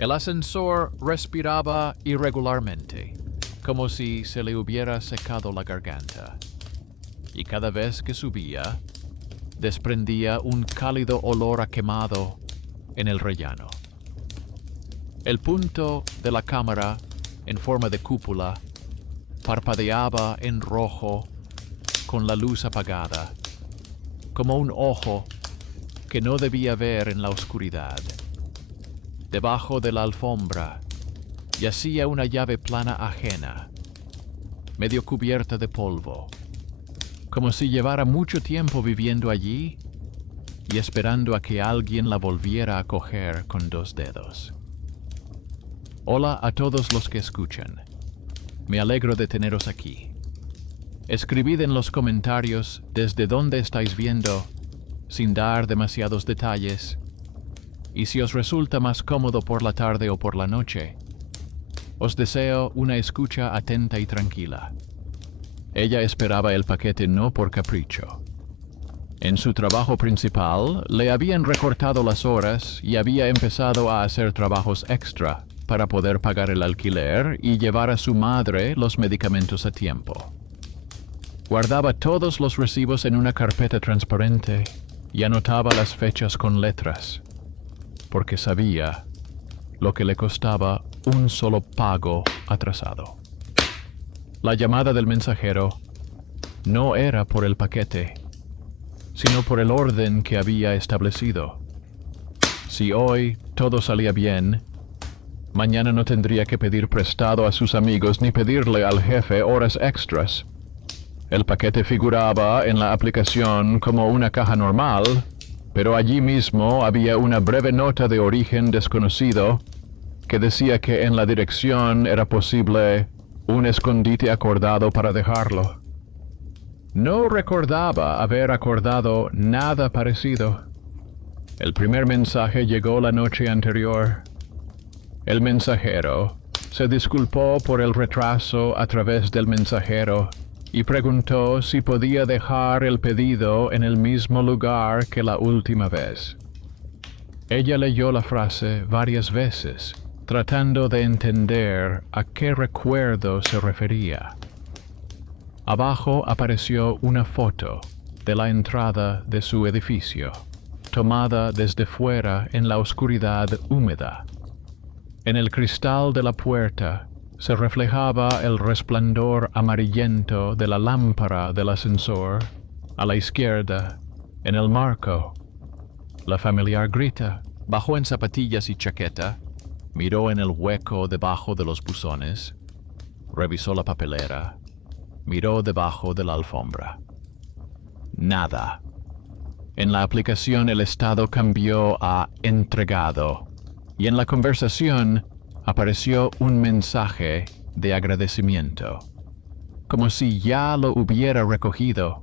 El ascensor respiraba irregularmente, como si se le hubiera secado la garganta, y cada vez que subía, desprendía un cálido olor a quemado en el rellano. El punto de la cámara, en forma de cúpula, parpadeaba en rojo con la luz apagada, como un ojo que no debía ver en la oscuridad. Debajo de la alfombra yacía una llave plana ajena, medio cubierta de polvo, como si llevara mucho tiempo viviendo allí y esperando a que alguien la volviera a coger con dos dedos. Hola a todos los que escuchan. Me alegro de teneros aquí. Escribid en los comentarios desde dónde estáis viendo, sin dar demasiados detalles, y si os resulta más cómodo por la tarde o por la noche. Os deseo una escucha atenta y tranquila. Ella esperaba el paquete no por capricho. En su trabajo principal le habían recortado las horas y había empezado a hacer trabajos extra para poder pagar el alquiler y llevar a su madre los medicamentos a tiempo. Guardaba todos los recibos en una carpeta transparente y anotaba las fechas con letras, porque sabía lo que le costaba un solo pago atrasado. La llamada del mensajero no era por el paquete, sino por el orden que había establecido. Si hoy todo salía bien, mañana no tendría que pedir prestado a sus amigos ni pedirle al jefe horas extras. El paquete figuraba en la aplicación como una caja normal, pero allí mismo había una breve nota de origen desconocido que decía que en la dirección era posible un escondite acordado para dejarlo. No recordaba haber acordado nada parecido. El primer mensaje llegó la noche anterior. El mensajero se disculpó por el retraso a través del mensajero y preguntó si podía dejar el pedido en el mismo lugar que la última vez. Ella leyó la frase varias veces, tratando de entender a qué recuerdo se refería. Abajo apareció una foto de la entrada de su edificio, tomada desde fuera en la oscuridad húmeda. En el cristal de la puerta se reflejaba el resplandor amarillento de la lámpara del ascensor. A la izquierda, en el marco, la familiar grita. Bajó en zapatillas y chaqueta, miró en el hueco debajo de los buzones, revisó la papelera, miró debajo de la alfombra. Nada. En la aplicación el estado cambió a entregado, y en la conversación apareció un mensaje de agradecimiento, como si ya lo hubiera recogido.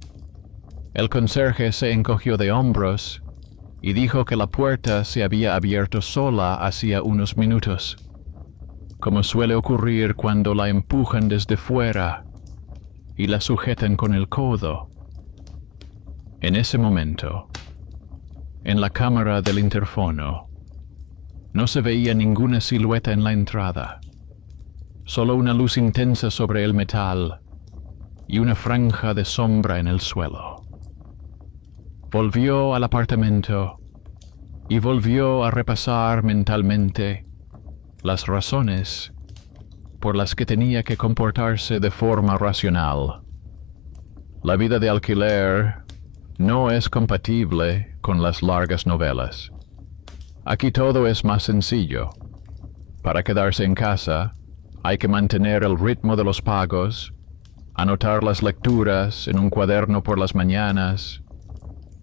El conserje se encogió de hombros y dijo que la puerta se había abierto sola hacía unos minutos, como suele ocurrir cuando la empujan desde fuera y la sujetan con el codo. En ese momento, en la cámara del interfono, no se veía ninguna silueta en la entrada, solo una luz intensa sobre el metal y una franja de sombra en el suelo. Volvió al apartamento y volvió a repasar mentalmente las razones por las que tenía que comportarse de forma racional. La vida de alquiler no es compatible con las largas novelas. Aquí todo es más sencillo. Para quedarse en casa, hay que mantener el ritmo de los pagos, anotar las lecturas en un cuaderno por las mañanas,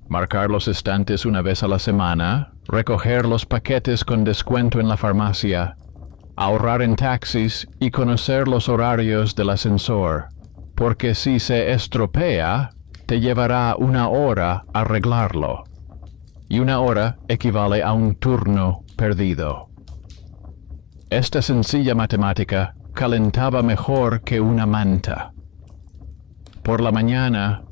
marcar los estantes una vez a la semana, recoger los paquetes con descuento en la farmacia, ahorrar en taxis y conocer los horarios del ascensor, porque si se estropea, te llevará una hora arreglarlo, y una hora equivale a un turno perdido. Esta sencilla matemática calentaba mejor que una manta. Por la mañana,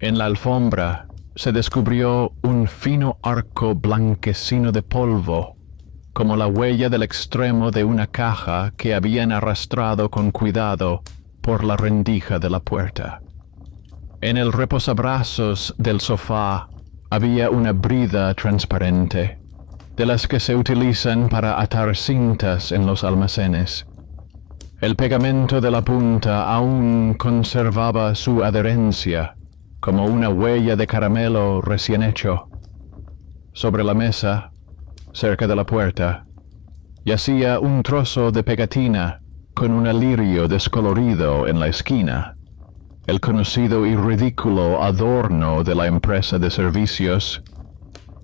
en la alfombra, se descubrió un fino arco blanquecino de polvo como la huella del extremo de una caja que habían arrastrado con cuidado por la rendija de la puerta. En el reposabrazos del sofá había una brida transparente, de las que se utilizan para atar cintas en los almacenes. El pegamento de la punta aún conservaba su adherencia, como una huella de caramelo recién hecho. Sobre la mesa, cerca de la puerta, yacía un trozo de pegatina con un lirio descolorido en la esquina, el conocido y ridículo adorno de la empresa de servicios,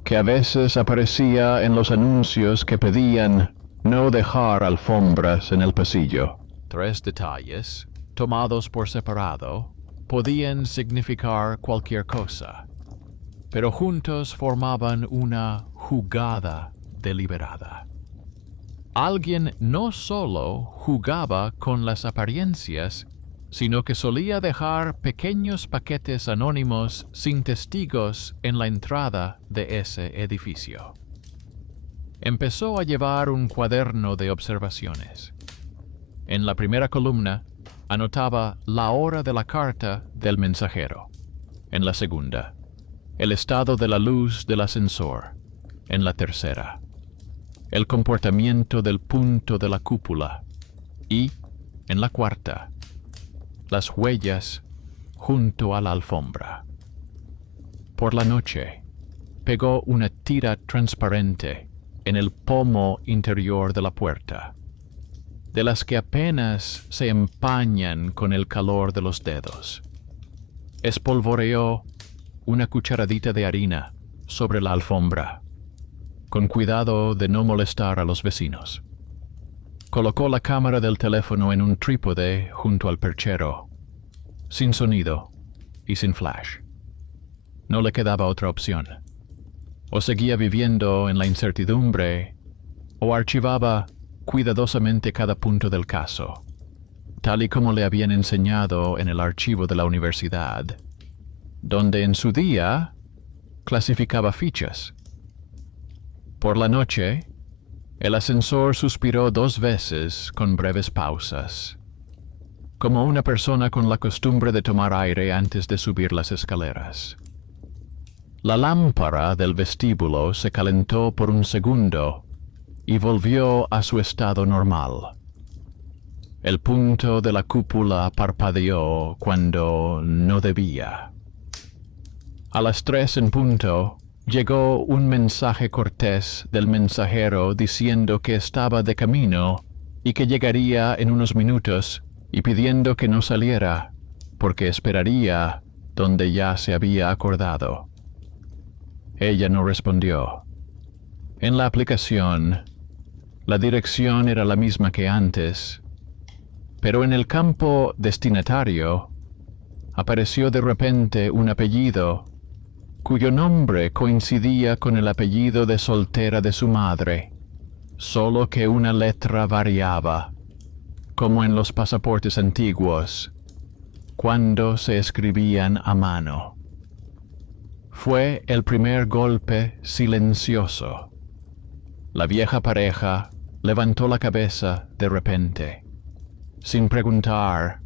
que a veces aparecía en los anuncios que pedían no dejar alfombras en el pasillo. 3 detalles, tomados por separado, podían significar cualquier cosa, pero juntos formaban una jugada deliberada. Alguien no solo jugaba con las apariencias, sino que solía dejar pequeños paquetes anónimos sin testigos en la entrada de ese edificio. Empezó a llevar un cuaderno de observaciones. En la primera columna anotaba la hora de la carta del mensajero. En la segunda, el estado de la luz del ascensor. En la tercera, el comportamiento del punto de la cúpula. Y, en la cuarta, las huellas junto a la alfombra. Por la noche, pegó una tira transparente en el pomo interior de la puerta, de las que apenas se empañan con el calor de los dedos. Espolvoreó una cucharadita de harina sobre la alfombra, con cuidado de no molestar a los vecinos. Colocó la cámara del teléfono en un trípode junto al perchero, sin sonido y sin flash. No le quedaba otra opción. O seguía viviendo en la incertidumbre, o archivaba cuidadosamente cada punto del caso, tal y como le habían enseñado en el archivo de la universidad, donde en su día clasificaba fichas. Por la noche, el ascensor suspiró 2 veces con breves pausas, como una persona con la costumbre de tomar aire antes de subir las escaleras. La lámpara del vestíbulo se calentó por un segundo y volvió a su estado normal. El punto de la cúpula parpadeó cuando no debía. A las 3 en punto, llegó un mensaje cortés del mensajero diciendo que estaba de camino y que llegaría en unos minutos, y pidiendo que no saliera, porque esperaría donde ya se había acordado. Ella no respondió. En la aplicación, la dirección era la misma que antes, pero en el campo destinatario apareció de repente un apellido cuyo nombre coincidía con el apellido de soltera de su madre, solo que una letra variaba, como en los pasaportes antiguos, cuando se escribían a mano. Fue el primer golpe silencioso. La vieja pareja levantó la cabeza de repente, sin preguntar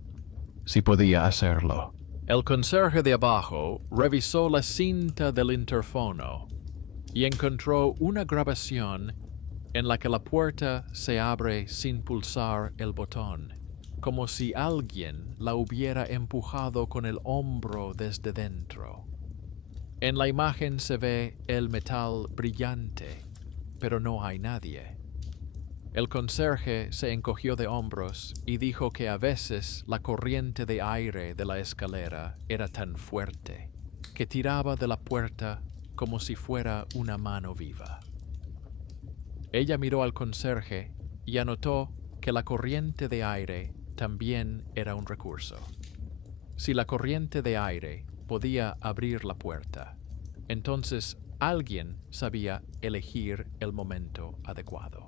si podía hacerlo. El conserje de abajo revisó la cinta del interfono y encontró una grabación en la que la puerta se abre sin pulsar el botón, como si alguien la hubiera empujado con el hombro desde dentro. En la imagen se ve el metal brillante, pero no hay nadie. El conserje se encogió de hombros y dijo que a veces la corriente de aire de la escalera era tan fuerte que tiraba de la puerta como si fuera una mano viva. Ella miró al conserje y anotó que la corriente de aire también era un recurso. Si la corriente de aire podía abrir la puerta, entonces alguien sabía elegir el momento adecuado.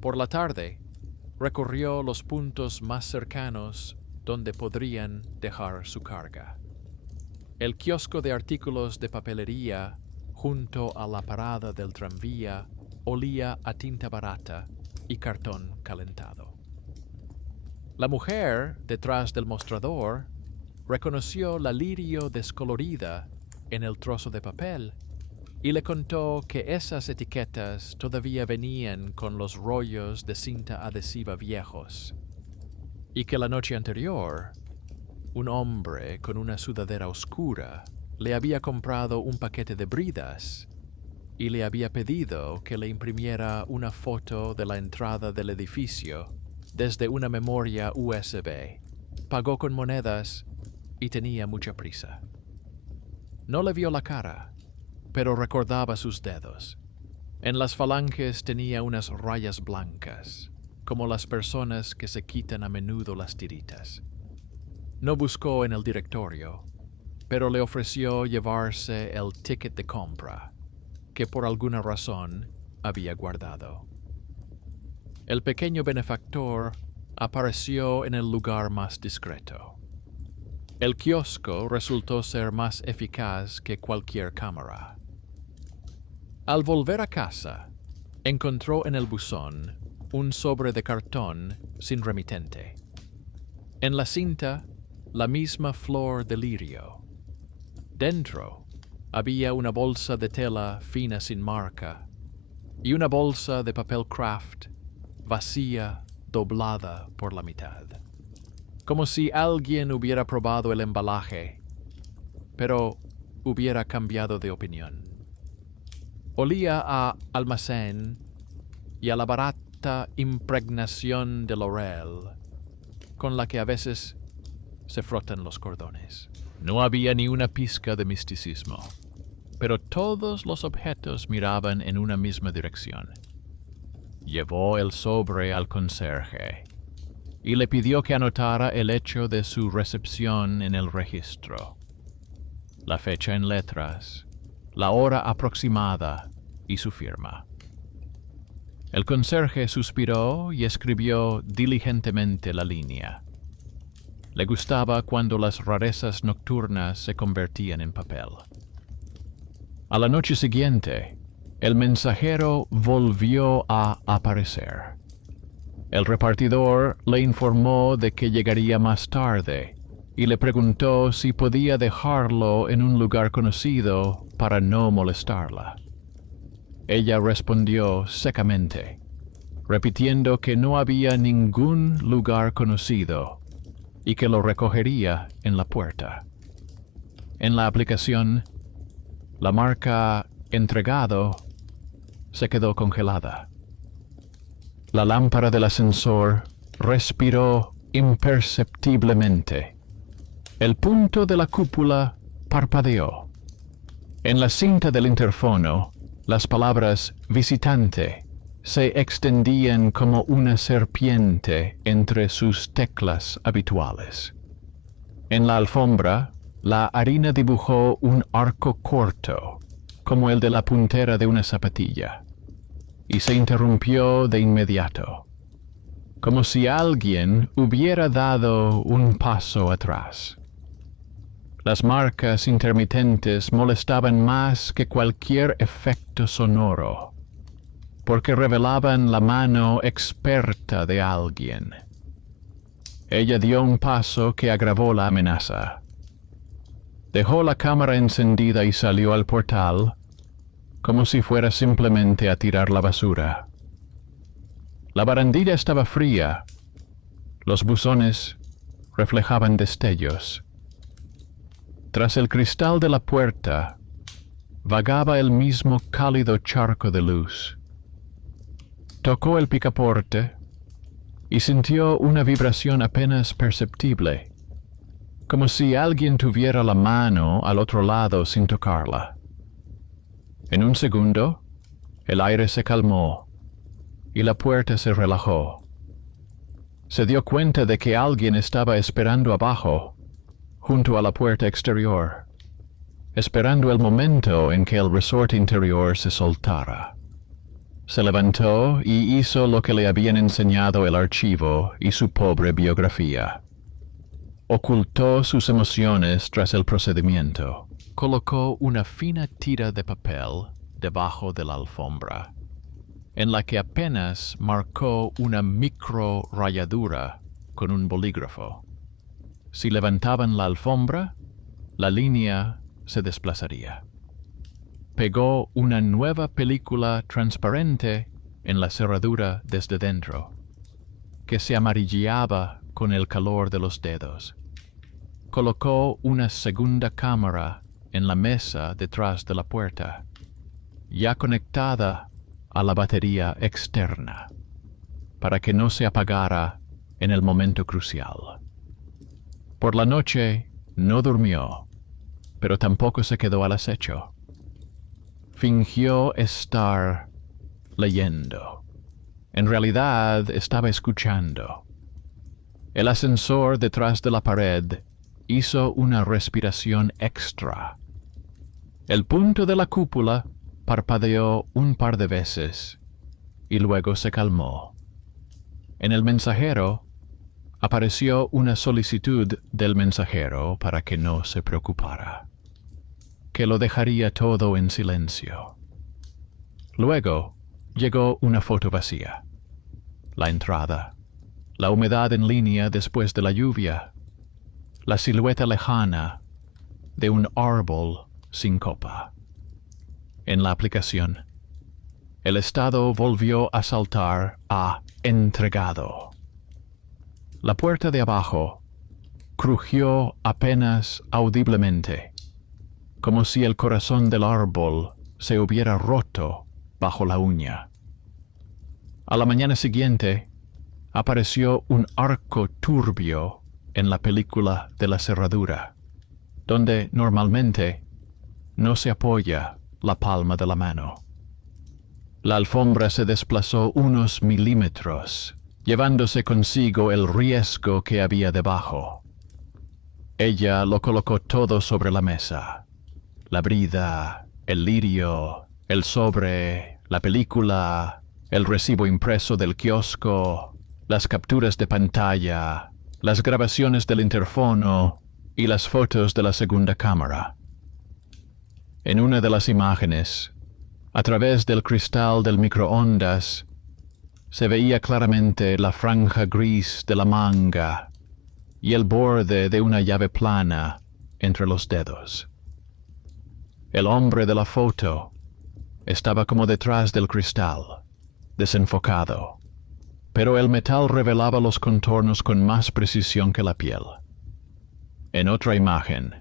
Por la tarde, recorrió los puntos más cercanos donde podrían dejar su carga. El kiosco de artículos de papelería junto a la parada del tranvía olía a tinta barata y cartón calentado. La mujer, detrás del mostrador, reconoció la lirio descolorida en el trozo de papel y le contó que esas etiquetas todavía venían con los rollos de cinta adhesiva viejos y que la noche anterior un hombre con una sudadera oscura le había comprado un paquete de bridas y le había pedido que le imprimiera una foto de la entrada del edificio desde una memoria USB. Pagó con monedas y tenía mucha prisa. No le vio la cara, pero recordaba sus dedos. En las falanges tenía unas rayas blancas, como las personas que se quitan a menudo las tiritas. No buscó en el directorio, pero le ofreció llevarse el ticket de compra, que por alguna razón había guardado. El pequeño benefactor apareció en el lugar más discreto. El kiosco resultó ser más eficaz que cualquier cámara. Al volver a casa, encontró en el buzón un sobre de cartón sin remitente. En la cinta, la misma flor de lirio. Dentro había una bolsa de tela fina sin marca y una bolsa de papel craft vacía, doblada por la mitad. Como si alguien hubiera probado el embalaje, pero hubiera cambiado de opinión. Olía a almacén y a la barata impregnación de laurel, con la que a veces se frotan los cordones. No había ni una pizca de misticismo, pero todos los objetos miraban en una misma dirección. Llevó el sobre al conserje y le pidió que anotara el hecho de su recepción en el registro, la fecha en letras, la hora aproximada y su firma. El conserje suspiró y escribió diligentemente la línea. Le gustaba cuando las rarezas nocturnas se convertían en papel. A la noche siguiente, el mensajero volvió a aparecer. El repartidor le informó de que llegaría más tarde y le preguntó si podía dejarlo en un lugar conocido para no molestarla. Ella respondió secamente, repitiendo que no había ningún lugar conocido y que lo recogería en la puerta. En la aplicación, la marca entregado se quedó congelada. La lámpara del ascensor respiró imperceptiblemente. El punto de la cúpula parpadeó. En la cinta del interfono, las palabras visitante se extendían como una serpiente entre sus teclas habituales. En la alfombra, la harina dibujó un arco corto, como el de la puntera de una zapatilla, y se interrumpió de inmediato, como si alguien hubiera dado un paso atrás. Las marcas intermitentes molestaban más que cualquier efecto sonoro, porque revelaban la mano experta de alguien. Ella dio un paso que agravó la amenaza. Dejó la cámara encendida y salió al portal, como si fuera simplemente a tirar la basura. La barandilla estaba fría. Los buzones reflejaban destellos. Tras el cristal de la puerta, vagaba el mismo cálido charco de luz. Tocó el picaporte y sintió una vibración apenas perceptible, como si alguien tuviera la mano al otro lado sin tocarla. En un segundo, el aire se calmó y la puerta se relajó. Se dio cuenta de que alguien estaba esperando abajo, junto a la puerta exterior, esperando el momento en que el resorte interior se soltara. Se levantó y hizo lo que le habían enseñado el archivo y su pobre biografía. Ocultó sus emociones tras el procedimiento. Colocó una fina tira de papel debajo de la alfombra en la que apenas marcó una micro rayadura con un bolígrafo. Si levantaban la alfombra, la línea se desplazaría. Pegó una nueva película transparente en la cerradura desde dentro, que se amarilleaba con el calor de los dedos. Colocó una segunda cámara en la mesa detrás de la puerta, ya conectada a la batería externa, para que no se apagara en el momento crucial. Por la noche no durmió, pero tampoco se quedó al acecho. Fingió estar leyendo. En realidad estaba escuchando. El ascensor detrás de la pared hizo una respiración extra. El punto de la cúpula parpadeó un par de veces y luego se calmó. En el mensajero apareció una solicitud del mensajero para que no se preocupara, que lo dejaría todo en silencio. Luego llegó una foto vacía. La entrada, la humedad en línea después de la lluvia, la silueta lejana de un árbol sin copa. En la aplicación, el estado volvió a saltar a entregado. La puerta de abajo crujió apenas audiblemente, como si el corazón del árbol se hubiera roto bajo la uña. A la mañana siguiente, apareció un arco turbio en la película de la cerradura, donde normalmente no se apoya la palma de la mano. La alfombra se desplazó unos milímetros, llevándose consigo el riesgo que había debajo. Ella lo colocó todo sobre la mesa: la brida, el lirio, el sobre, la película, el recibo impreso del kiosco, las capturas de pantalla, las grabaciones del interfono y las fotos de la segunda cámara. En una de las imágenes, a través del cristal del microondas, se veía claramente la franja gris de la manga y el borde de una llave plana entre los dedos. El hombre de la foto estaba como detrás del cristal, desenfocado, pero el metal revelaba los contornos con más precisión que la piel. En otra imagen,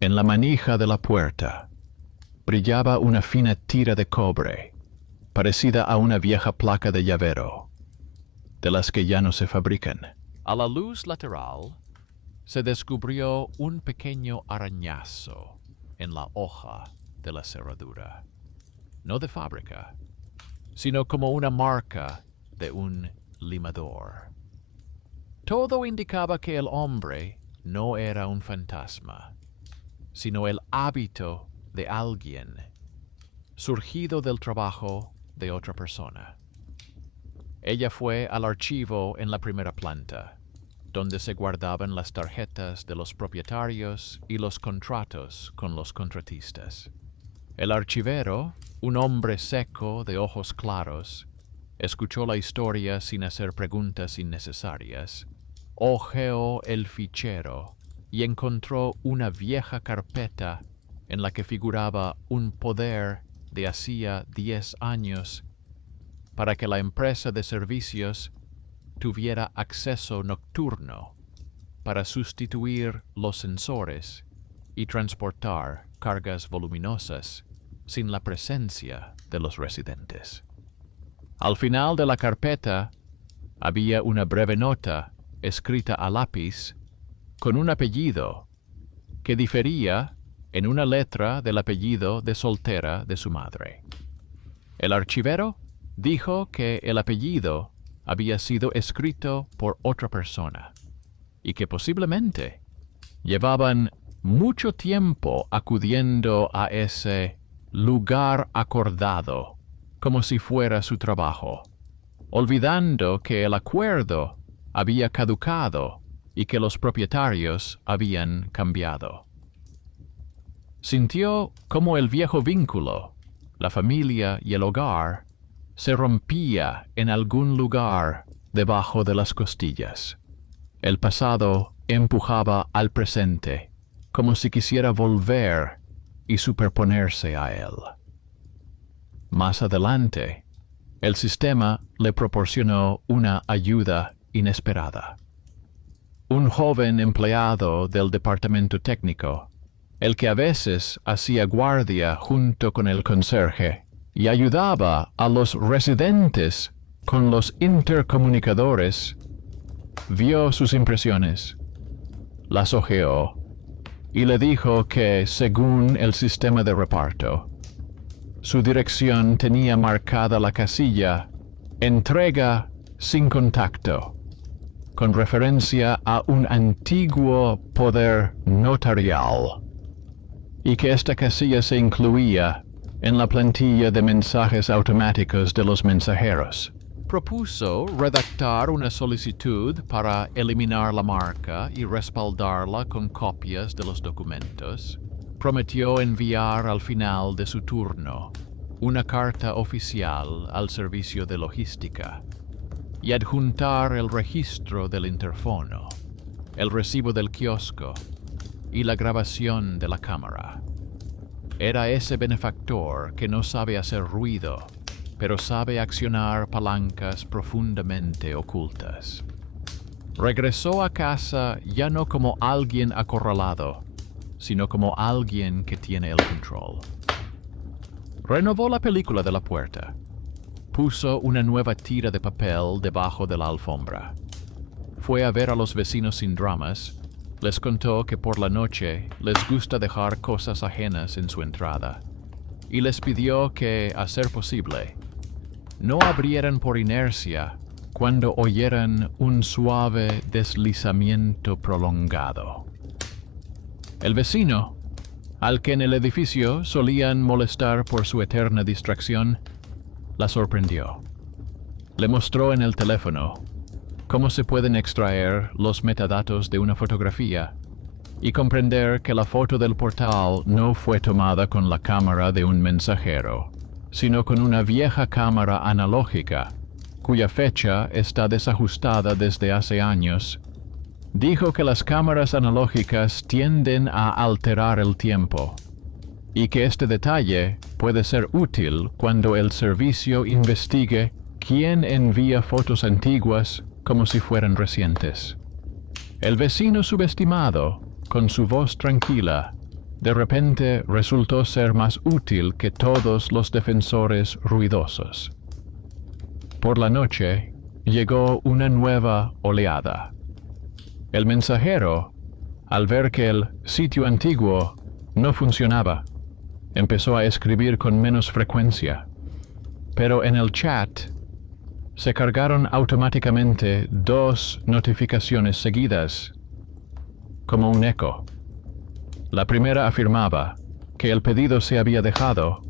en la manija de la puerta, brillaba una fina tira de cobre, parecida a una vieja placa de llavero, de las que ya no se fabrican. A la luz lateral se descubrió un pequeño arañazo en la hoja de la cerradura, no de fábrica, sino como una marca de un limador. Todo indicaba que el hombre no era un fantasma, sino el hábito de alguien, surgido del trabajo de otra persona. Ella fue al archivo en la primera planta, donde se guardaban las tarjetas de los propietarios y los contratos con los contratistas. El archivero, un hombre seco de ojos claros, escuchó la historia sin hacer preguntas innecesarias, hojeó el fichero y encontró una vieja carpeta en la que figuraba un poder de hacía 10 años para que la empresa de servicios tuviera acceso nocturno para sustituir los sensores y transportar cargas voluminosas sin la presencia de los residentes. Al final de la carpeta había una breve nota escrita a lápiz con un apellido que difería en una letra del apellido de soltera de su madre. El archivero dijo que el apellido había sido escrito por otra persona y que posiblemente llevaban mucho tiempo acudiendo a ese lugar acordado como si fuera su trabajo, olvidando que el acuerdo había caducado y que los propietarios habían cambiado. Sintió como el viejo vínculo, la familia y el hogar, se rompía en algún lugar debajo de las costillas. El pasado empujaba al presente, como si quisiera volver y superponerse a él. Más adelante, el sistema le proporcionó una ayuda inesperada. Un joven empleado del departamento técnico, el que a veces hacía guardia junto con el conserje y ayudaba a los residentes con los intercomunicadores, vio sus impresiones, las hojeó y le dijo que, según el sistema de reparto, su dirección tenía marcada la casilla "Entrega sin contacto", con referencia a un antiguo poder notarial, y que esta casilla se incluía en la plantilla de mensajes automáticos de los mensajeros. Propuso redactar una solicitud para eliminar la marca y respaldarla con copias de los documentos. Prometió enviar al final de su turno una carta oficial al servicio de logística y adjuntar el registro del interfono, el recibo del kiosco y la grabación de la cámara. Era ese benefactor que no sabe hacer ruido, pero sabe accionar palancas profundamente ocultas. Regresó a casa ya no como alguien acorralado, sino como alguien que tiene el control. Renovó la película de la puerta. Puso una nueva tira de papel debajo de la alfombra. Fue a ver a los vecinos sin dramas. Les contó que por la noche les gusta dejar cosas ajenas en su entrada, y les pidió que, a ser posible, no abrieran por inercia cuando oyeran un suave deslizamiento prolongado. El vecino, al que en el edificio solían molestar por su eterna distracción, la sorprendió. Le mostró en el teléfono cómo se pueden extraer los metadatos de una fotografía y comprender que la foto del portal no fue tomada con la cámara de un mensajero, sino con una vieja cámara analógica, cuya fecha está desajustada desde hace años. Dijo que las cámaras analógicas tienden a alterar el tiempo, y que este detalle puede ser útil cuando el servicio investigue quién envía fotos antiguas como si fueran recientes. El vecino subestimado, con su voz tranquila, de repente resultó ser más útil que todos los defensores ruidosos. Por la noche llegó una nueva oleada. El mensajero, al ver que el sitio antiguo no funcionaba, empezó a escribir con menos frecuencia, pero en el chat se cargaron automáticamente 2 notificaciones seguidas, como un eco. La primera afirmaba que el pedido se había dejado.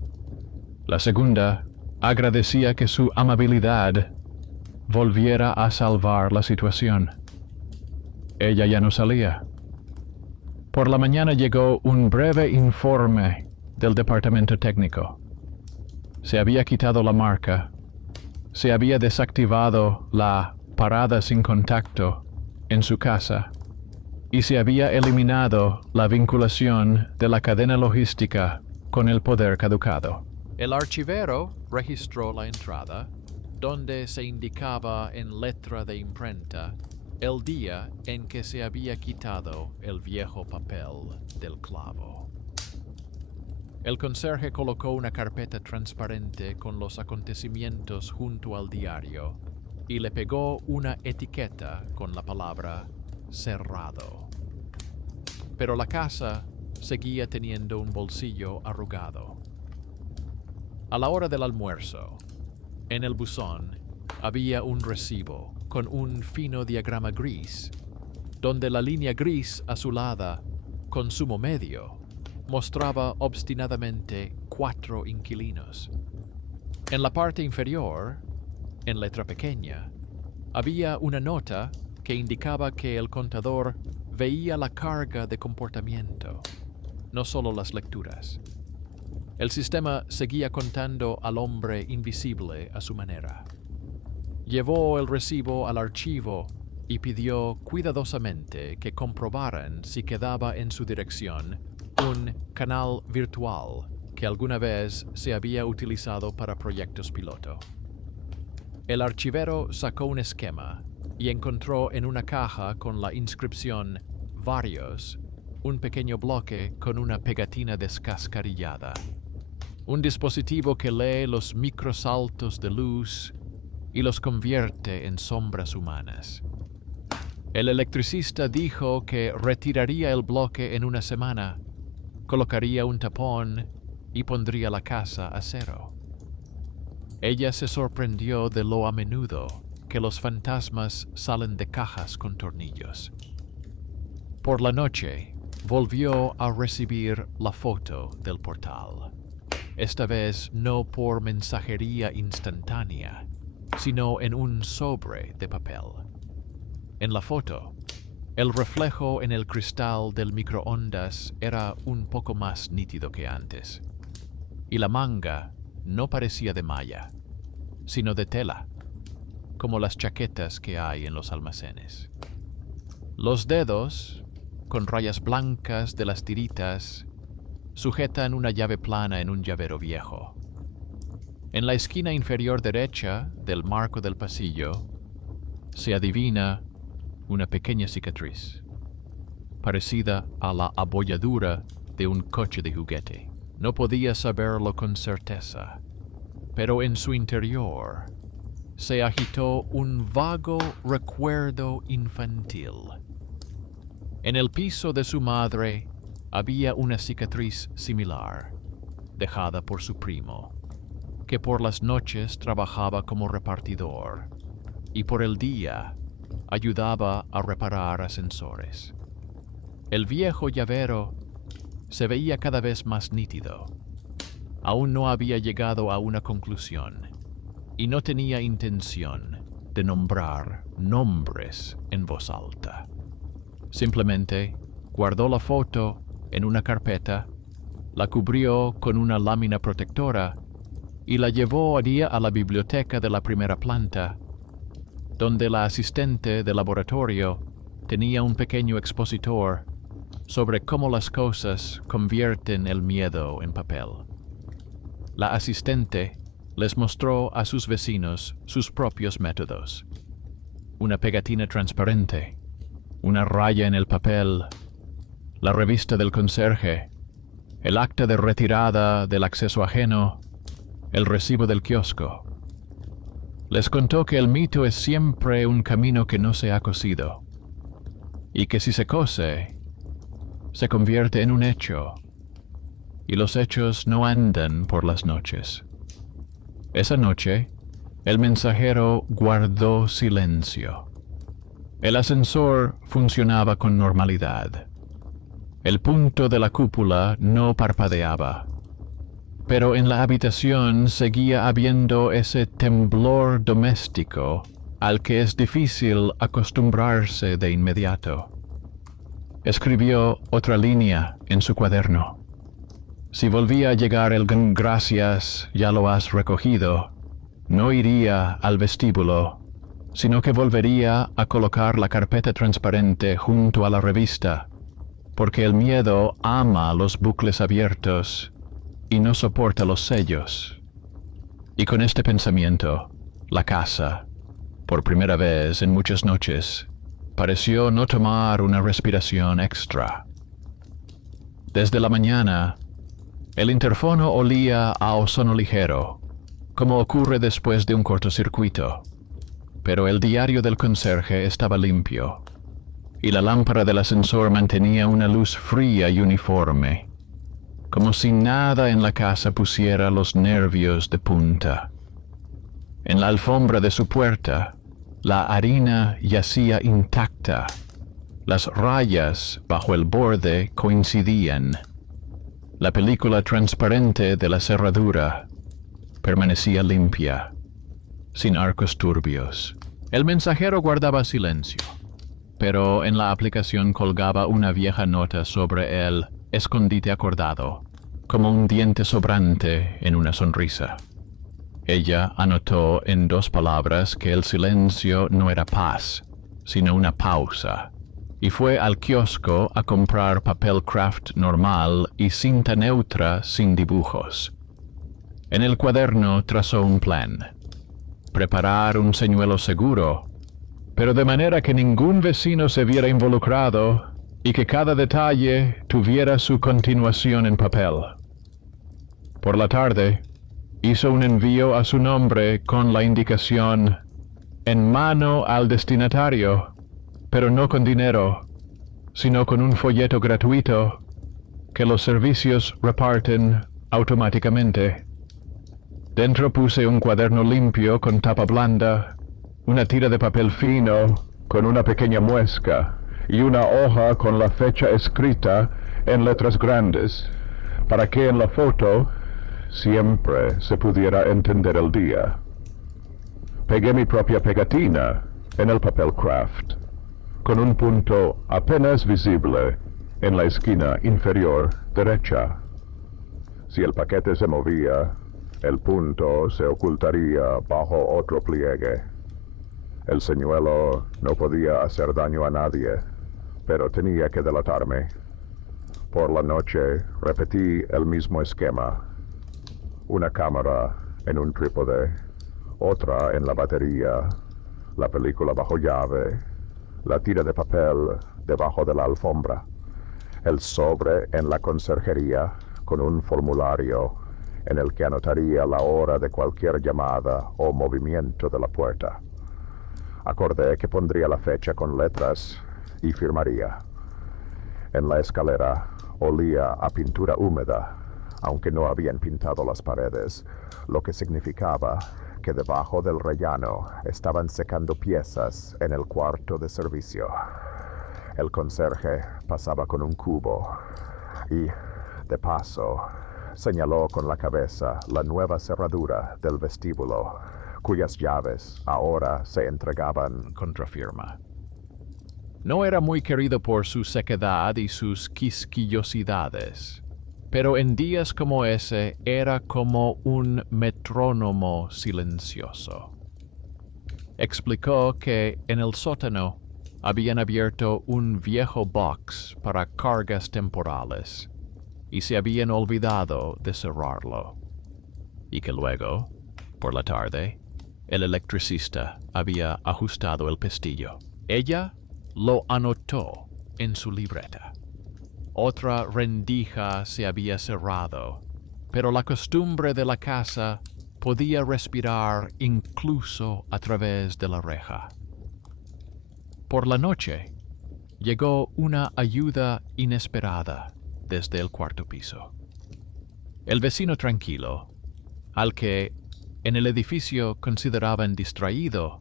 La segunda agradecía que su amabilidad volviera a salvar la situación. Ella ya no salía. Por la mañana llegó un breve informe del departamento técnico. Se había quitado la marca, se había desactivado la parada sin contacto en su casa y se había eliminado la vinculación de la cadena logística con el poder caducado. El archivero registró la entrada, donde se indicaba en letra de imprenta el día en que se había quitado el viejo papel del clavo. El conserje colocó una carpeta transparente con los acontecimientos junto al diario y le pegó una etiqueta con la palabra "cerrado". Pero la casa seguía teniendo un bolsillo arrugado. A la hora del almuerzo, en el buzón, había un recibo con un fino diagrama gris, donde la línea gris azulada, consumo medio, mostraba obstinadamente 4 inquilinos. En la parte inferior, en letra pequeña, había una nota que indicaba que el contador veía la carga de comportamiento, no solo las lecturas. El sistema seguía contando al hombre invisible a su manera. Llevó el recibo al archivo y pidió cuidadosamente que comprobaran si quedaba en su dirección un canal virtual que alguna vez se había utilizado para proyectos piloto. El archivero sacó un esquema y encontró en una caja con la inscripción Varios un pequeño bloque con una pegatina descascarillada. Un dispositivo que lee los microsaltos de luz y los convierte en sombras humanas. El electricista dijo que retiraría el bloque en una semana, colocaría un tapón y pondría la casa a cero. Ella se sorprendió de lo a menudo que los fantasmas salen de cajas con tornillos. Por la noche, volvió a recibir la foto del portal. Esta vez no por mensajería instantánea, sino en un sobre de papel. En la foto, el reflejo en el cristal del microondas era un poco más nítido que antes, y la manga no parecía de malla, sino de tela, como las chaquetas que hay en los almacenes. Los dedos, con rayas blancas de las tiritas, sujetan una llave plana en un llavero viejo. En la esquina inferior derecha del marco del pasillo se adivina una pequeña cicatriz, parecida a la abolladura de un coche de juguete. No podía saberlo con certeza, pero en su interior se agitó un vago recuerdo infantil. En el piso de su madre había una cicatriz similar, dejada por su primo, que por las noches trabajaba como repartidor y por el día ayudaba a reparar ascensores. El viejo llavero se veía cada vez más nítido. Aún no había llegado a una conclusión y no tenía intención de nombrar nombres en voz alta. Simplemente guardó la foto en una carpeta, la cubrió con una lámina protectora y la llevó a la biblioteca de la primera planta, donde la asistente de laboratorio tenía un pequeño expositor sobre cómo las cosas convierten el miedo en papel. La asistente les mostró a sus vecinos sus propios métodos. Una pegatina transparente, una raya en el papel, la revista del conserje, el acta de retirada del acceso ajeno, el recibo del kiosco. Les contó que el mito es siempre un camino que no se ha cosido, y que si se cose, se convierte en un hecho, y los hechos no andan por las noches. Esa noche, el mensajero guardó silencio. El ascensor funcionaba con normalidad. El punto de la cúpula no parpadeaba, pero en la habitación seguía habiendo ese temblor doméstico al que es difícil acostumbrarse de inmediato. Escribió otra línea en su cuaderno. Si volvía a llegar el gracias, ya lo has recogido, no iría al vestíbulo, sino que volvería a colocar la carpeta transparente junto a la revista, porque el miedo ama los bucles abiertos y no soporta los sellos. Y con este pensamiento, la casa, por primera vez en muchas noches, pareció no tomar una respiración extra. Desde la mañana, el interfono olía a ozono ligero, como ocurre después de un cortocircuito, pero el diario del conserje estaba limpio, y la lámpara del ascensor mantenía una luz fría y uniforme, como si nada en la casa pusiera los nervios de punta. En la alfombra de su puerta, la harina yacía intacta. Las rayas bajo el borde coincidían. La película transparente de la cerradura permanecía limpia, sin arcos turbios. El mensajero guardaba silencio, pero en la aplicación colgaba una vieja nota sobre el escondite acordado, como un diente sobrante en una sonrisa. Ella anotó en 2 palabras que el silencio no era paz, sino una pausa, y fue al kiosco a comprar papel craft normal y cinta neutra sin dibujos. En el cuaderno trazó un plan: preparar un señuelo seguro, pero de manera que ningún vecino se viera involucrado y que cada detalle tuviera su continuación en papel. Por la tarde, hizo un envío a su nombre con la indicación en mano al destinatario, pero no con dinero, sino con un folleto gratuito que los servicios reparten automáticamente. Dentro puse un cuaderno limpio con tapa blanda, una tira de papel fino con una pequeña muesca y una hoja con la fecha escrita en letras grandes, para que en la foto siempre se pudiera entender el día. Pegué mi propia pegatina en el papel craft, con un punto apenas visible en la esquina inferior derecha. Si el paquete se movía, el punto se ocultaría bajo otro pliegue. El señuelo no podía hacer daño a nadie, pero tenía que delatarme. Por la noche repetí el mismo esquema: una cámara en un trípode, otra en la batería, la película bajo llave, la tira de papel debajo de la alfombra, el sobre en la conserjería con un formulario en el que anotaría la hora de cualquier llamada o movimiento de la puerta. Acordé que pondría la fecha con letras y firmaría. En la escalera olía a pintura húmeda, aunque no habían pintado las paredes, lo que significaba que debajo del rellano estaban secando piezas en el cuarto de servicio. El conserje pasaba con un cubo y, de paso, señaló con la cabeza la nueva cerradura del vestíbulo, cuyas llaves ahora se entregaban contra firma. No era muy querido por su sequedad y sus quisquillosidades, pero en días como ese era como un metrónomo silencioso. Explicó que en el sótano habían abierto un viejo box para cargas temporales y se habían olvidado de cerrarlo, y que luego, por la tarde, el electricista había ajustado el pestillo. Ella lo anotó en su libreta. Otra rendija se había cerrado, pero la costumbre de la casa podía respirar incluso a través de la reja. Por la noche, llegó una ayuda inesperada desde el 4º piso. El vecino tranquilo, al que en el edificio consideraban distraído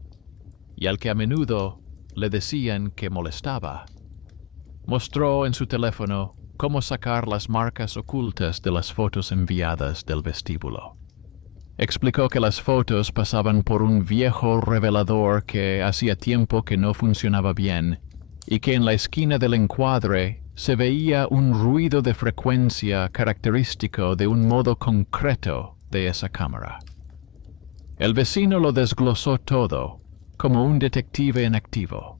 y al que a menudo le decían que molestaba, mostró en su teléfono cómo sacar las marcas ocultas de las fotos enviadas del vestíbulo. Explicó que las fotos pasaban por un viejo revelador que hacía tiempo que no funcionaba bien y que en la esquina del encuadre se veía un ruido de frecuencia característico de un modo concreto de esa cámara. El vecino lo desglosó todo, como un detective en activo.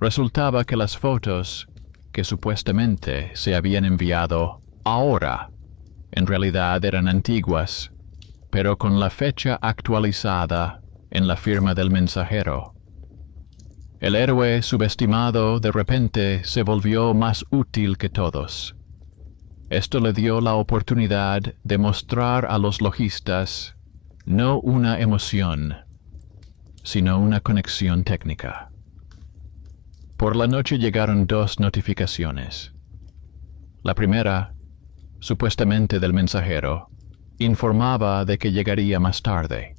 Resultaba que las fotos, que supuestamente se habían enviado ahora, en realidad eran antiguas, pero con la fecha actualizada en la firma del mensajero. El héroe subestimado de repente se volvió más útil que todos. Esto le dio la oportunidad de mostrar a los logistas no una emoción, sino una conexión técnica. Por la noche llegaron 2 notificaciones. La primera, supuestamente del mensajero, informaba de que llegaría más tarde.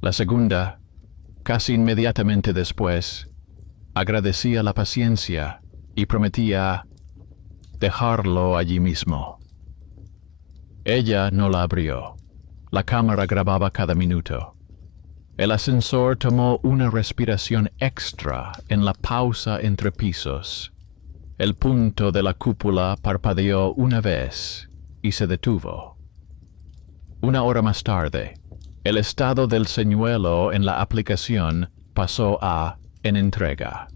La segunda, casi inmediatamente después, agradecía la paciencia y prometía dejarlo allí mismo. Ella no la abrió. La cámara grababa cada minuto. El ascensor tomó una respiración extra en la pausa entre pisos. El punto de la cúpula parpadeó una vez y se detuvo. Una hora más tarde, el estado del señuelo en la aplicación pasó a en entrega.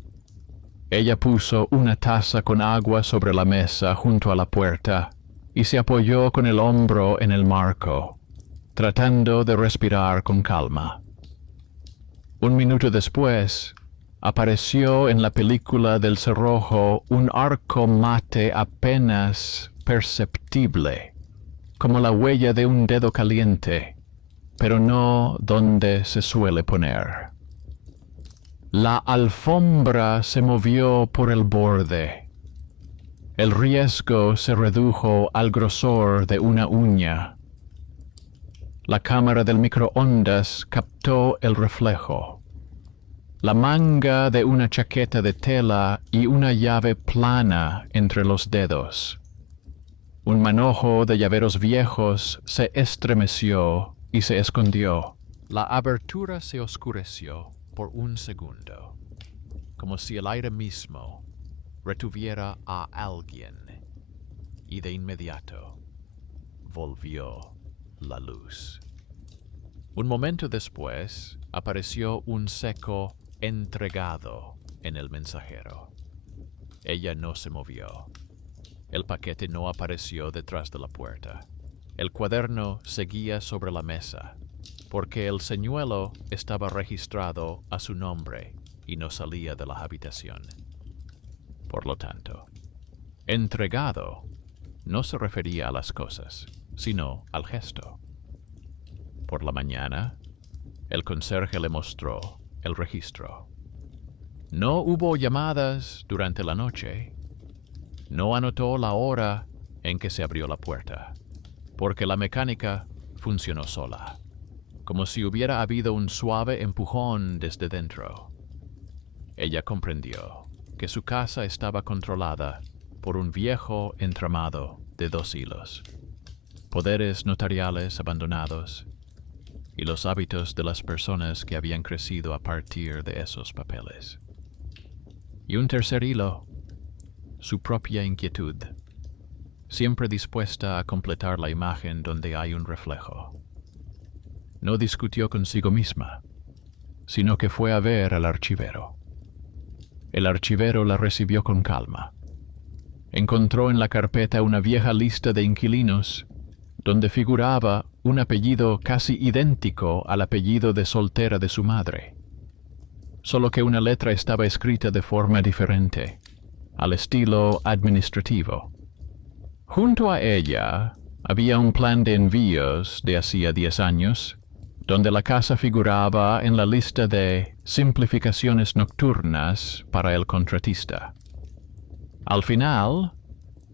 Ella puso una taza con agua sobre la mesa junto a la puerta y se apoyó con el hombro en el marco, tratando de respirar con calma. Un minuto después, apareció en la película del cerrojo un arco mate apenas perceptible, como la huella de un dedo caliente, pero no donde se suele poner. La alfombra se movió por el borde. El riesgo se redujo al grosor de una uña. La cámara del microondas captó el reflejo. La manga de una chaqueta de tela y una llave plana entre los dedos. Un manojo de llaveros viejos se estremeció y se escondió. La abertura se oscureció por un segundo, como si el aire mismo retuviera a alguien, y de inmediato volvió la luz. Un momento después apareció un seco entregado en el mensajero. Ella no se movió. El paquete no apareció detrás de la puerta. El cuaderno seguía sobre la mesa, porque el señuelo estaba registrado a su nombre y no salía de la habitación. Por lo tanto, entregado no se refería a las cosas, sino al gesto. Por la mañana, el conserje le mostró el registro. No hubo llamadas durante la noche. No anotó la hora en que se abrió la puerta, porque la mecánica funcionó sola, como si hubiera habido un suave empujón desde dentro. Ella comprendió que su casa estaba controlada por un viejo entramado de 2 hilos, poderes notariales abandonados y los hábitos de las personas que habían crecido a partir de esos papeles. Y un tercer hilo, su propia inquietud, siempre dispuesta a completar la imagen donde hay un reflejo. No discutió consigo misma, sino que fue a ver al archivero. El archivero la recibió con calma. Encontró en la carpeta una vieja lista de inquilinos donde figuraba un apellido casi idéntico al apellido de soltera de su madre, solo que una letra estaba escrita de forma diferente, al estilo administrativo. Junto a ella había un plan de envíos de hacía 10 años, donde la casa figuraba en la lista de simplificaciones nocturnas para el contratista. Al final,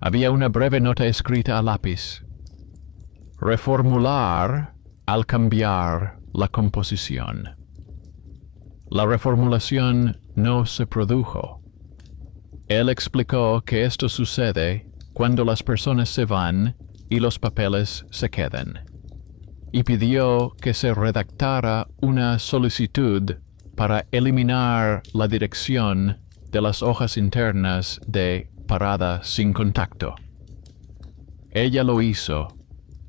había una breve nota escrita a lápiz: reformular al cambiar la composición. La reformulación no se produjo. Él explicó que esto sucede cuando las personas se van y los papeles se quedan, y pidió que se redactara una solicitud para eliminar la dirección de las hojas internas de parada sin contacto. Ella lo hizo,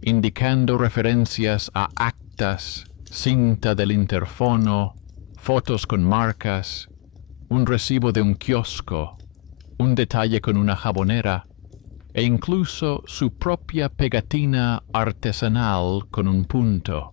indicando referencias a actas, cinta del interfono, fotos con marcas, un recibo de un kiosco, un detalle con una jabonera e incluso su propia pegatina artesanal con un punto.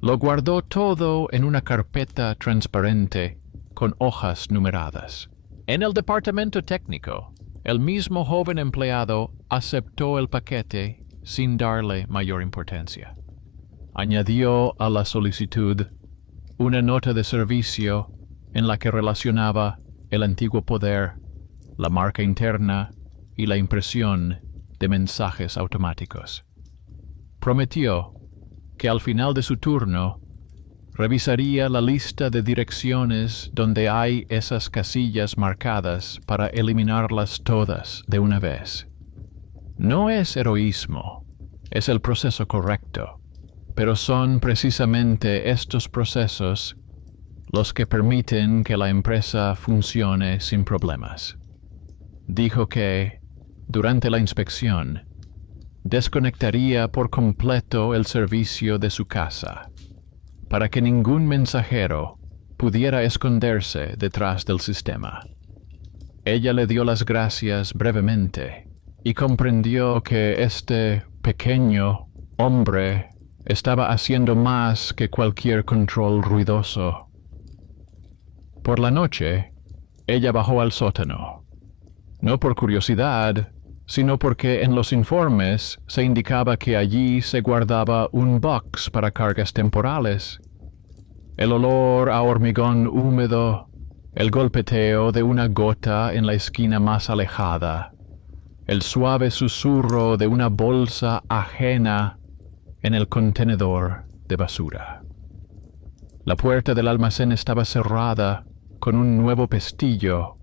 Lo guardó todo en una carpeta transparente con hojas numeradas. En el departamento técnico, el mismo joven empleado aceptó el paquete sin darle mayor importancia. Añadió a la solicitud una nota de servicio en la que relacionaba el antiguo poder, la marca interna y la impresión de mensajes automáticos. Prometió que al final de su turno revisaría la lista de direcciones donde hay esas casillas marcadas para eliminarlas todas de una vez. No es heroísmo, es el proceso correcto, pero son precisamente estos procesos los que permiten que la empresa funcione sin problemas. Dijo que, durante la inspección, desconectaría por completo el servicio de su casa, para que ningún mensajero pudiera esconderse detrás del sistema. Ella le dio las gracias brevemente y comprendió que este pequeño hombre estaba haciendo más que cualquier control ruidoso. Por la noche, ella bajó al sótano, no por curiosidad, sino porque en los informes se indicaba que allí se guardaba un box para cargas temporales. El olor a hormigón húmedo, el golpeteo de una gota en la esquina más alejada, el suave susurro de una bolsa ajena en el contenedor de basura. La puerta del almacén estaba cerrada con un nuevo pestillo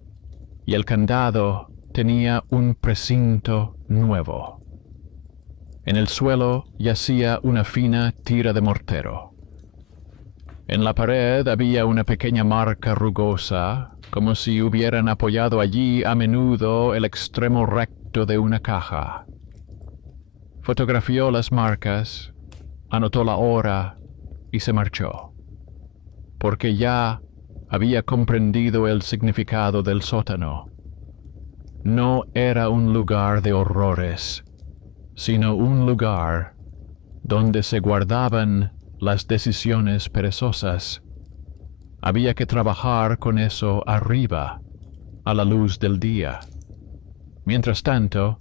y el candado tenía un precinto nuevo. En el suelo yacía una fina tira de mortero. En la pared había una pequeña marca rugosa, como si hubieran apoyado allí a menudo el extremo recto de una caja. Fotografió las marcas, anotó la hora y se marchó, porque ya había comprendido el significado del sótano. No era un lugar de horrores, sino un lugar donde se guardaban las decisiones perezosas. Había que trabajar con eso arriba, a la luz del día. Mientras tanto,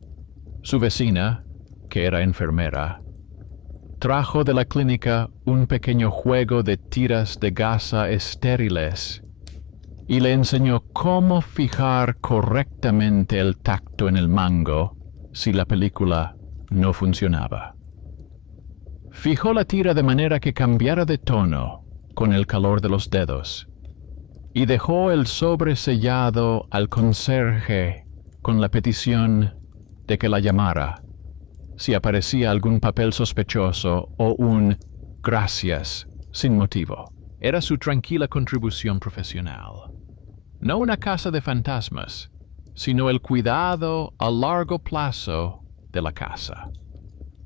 su vecina, que era enfermera, trajo de la clínica un pequeño juego de tiras de gasa estériles y le enseñó cómo fijar correctamente el tacto en el mango si la película no funcionaba. Fijó la tira de manera que cambiara de tono con el calor de los dedos y dejó el sobre sellado al conserje con la petición de que la llamara si aparecía algún papel sospechoso o un gracias sin motivo. Era su tranquila contribución profesional. No una casa de fantasmas, sino el cuidado a largo plazo de la casa.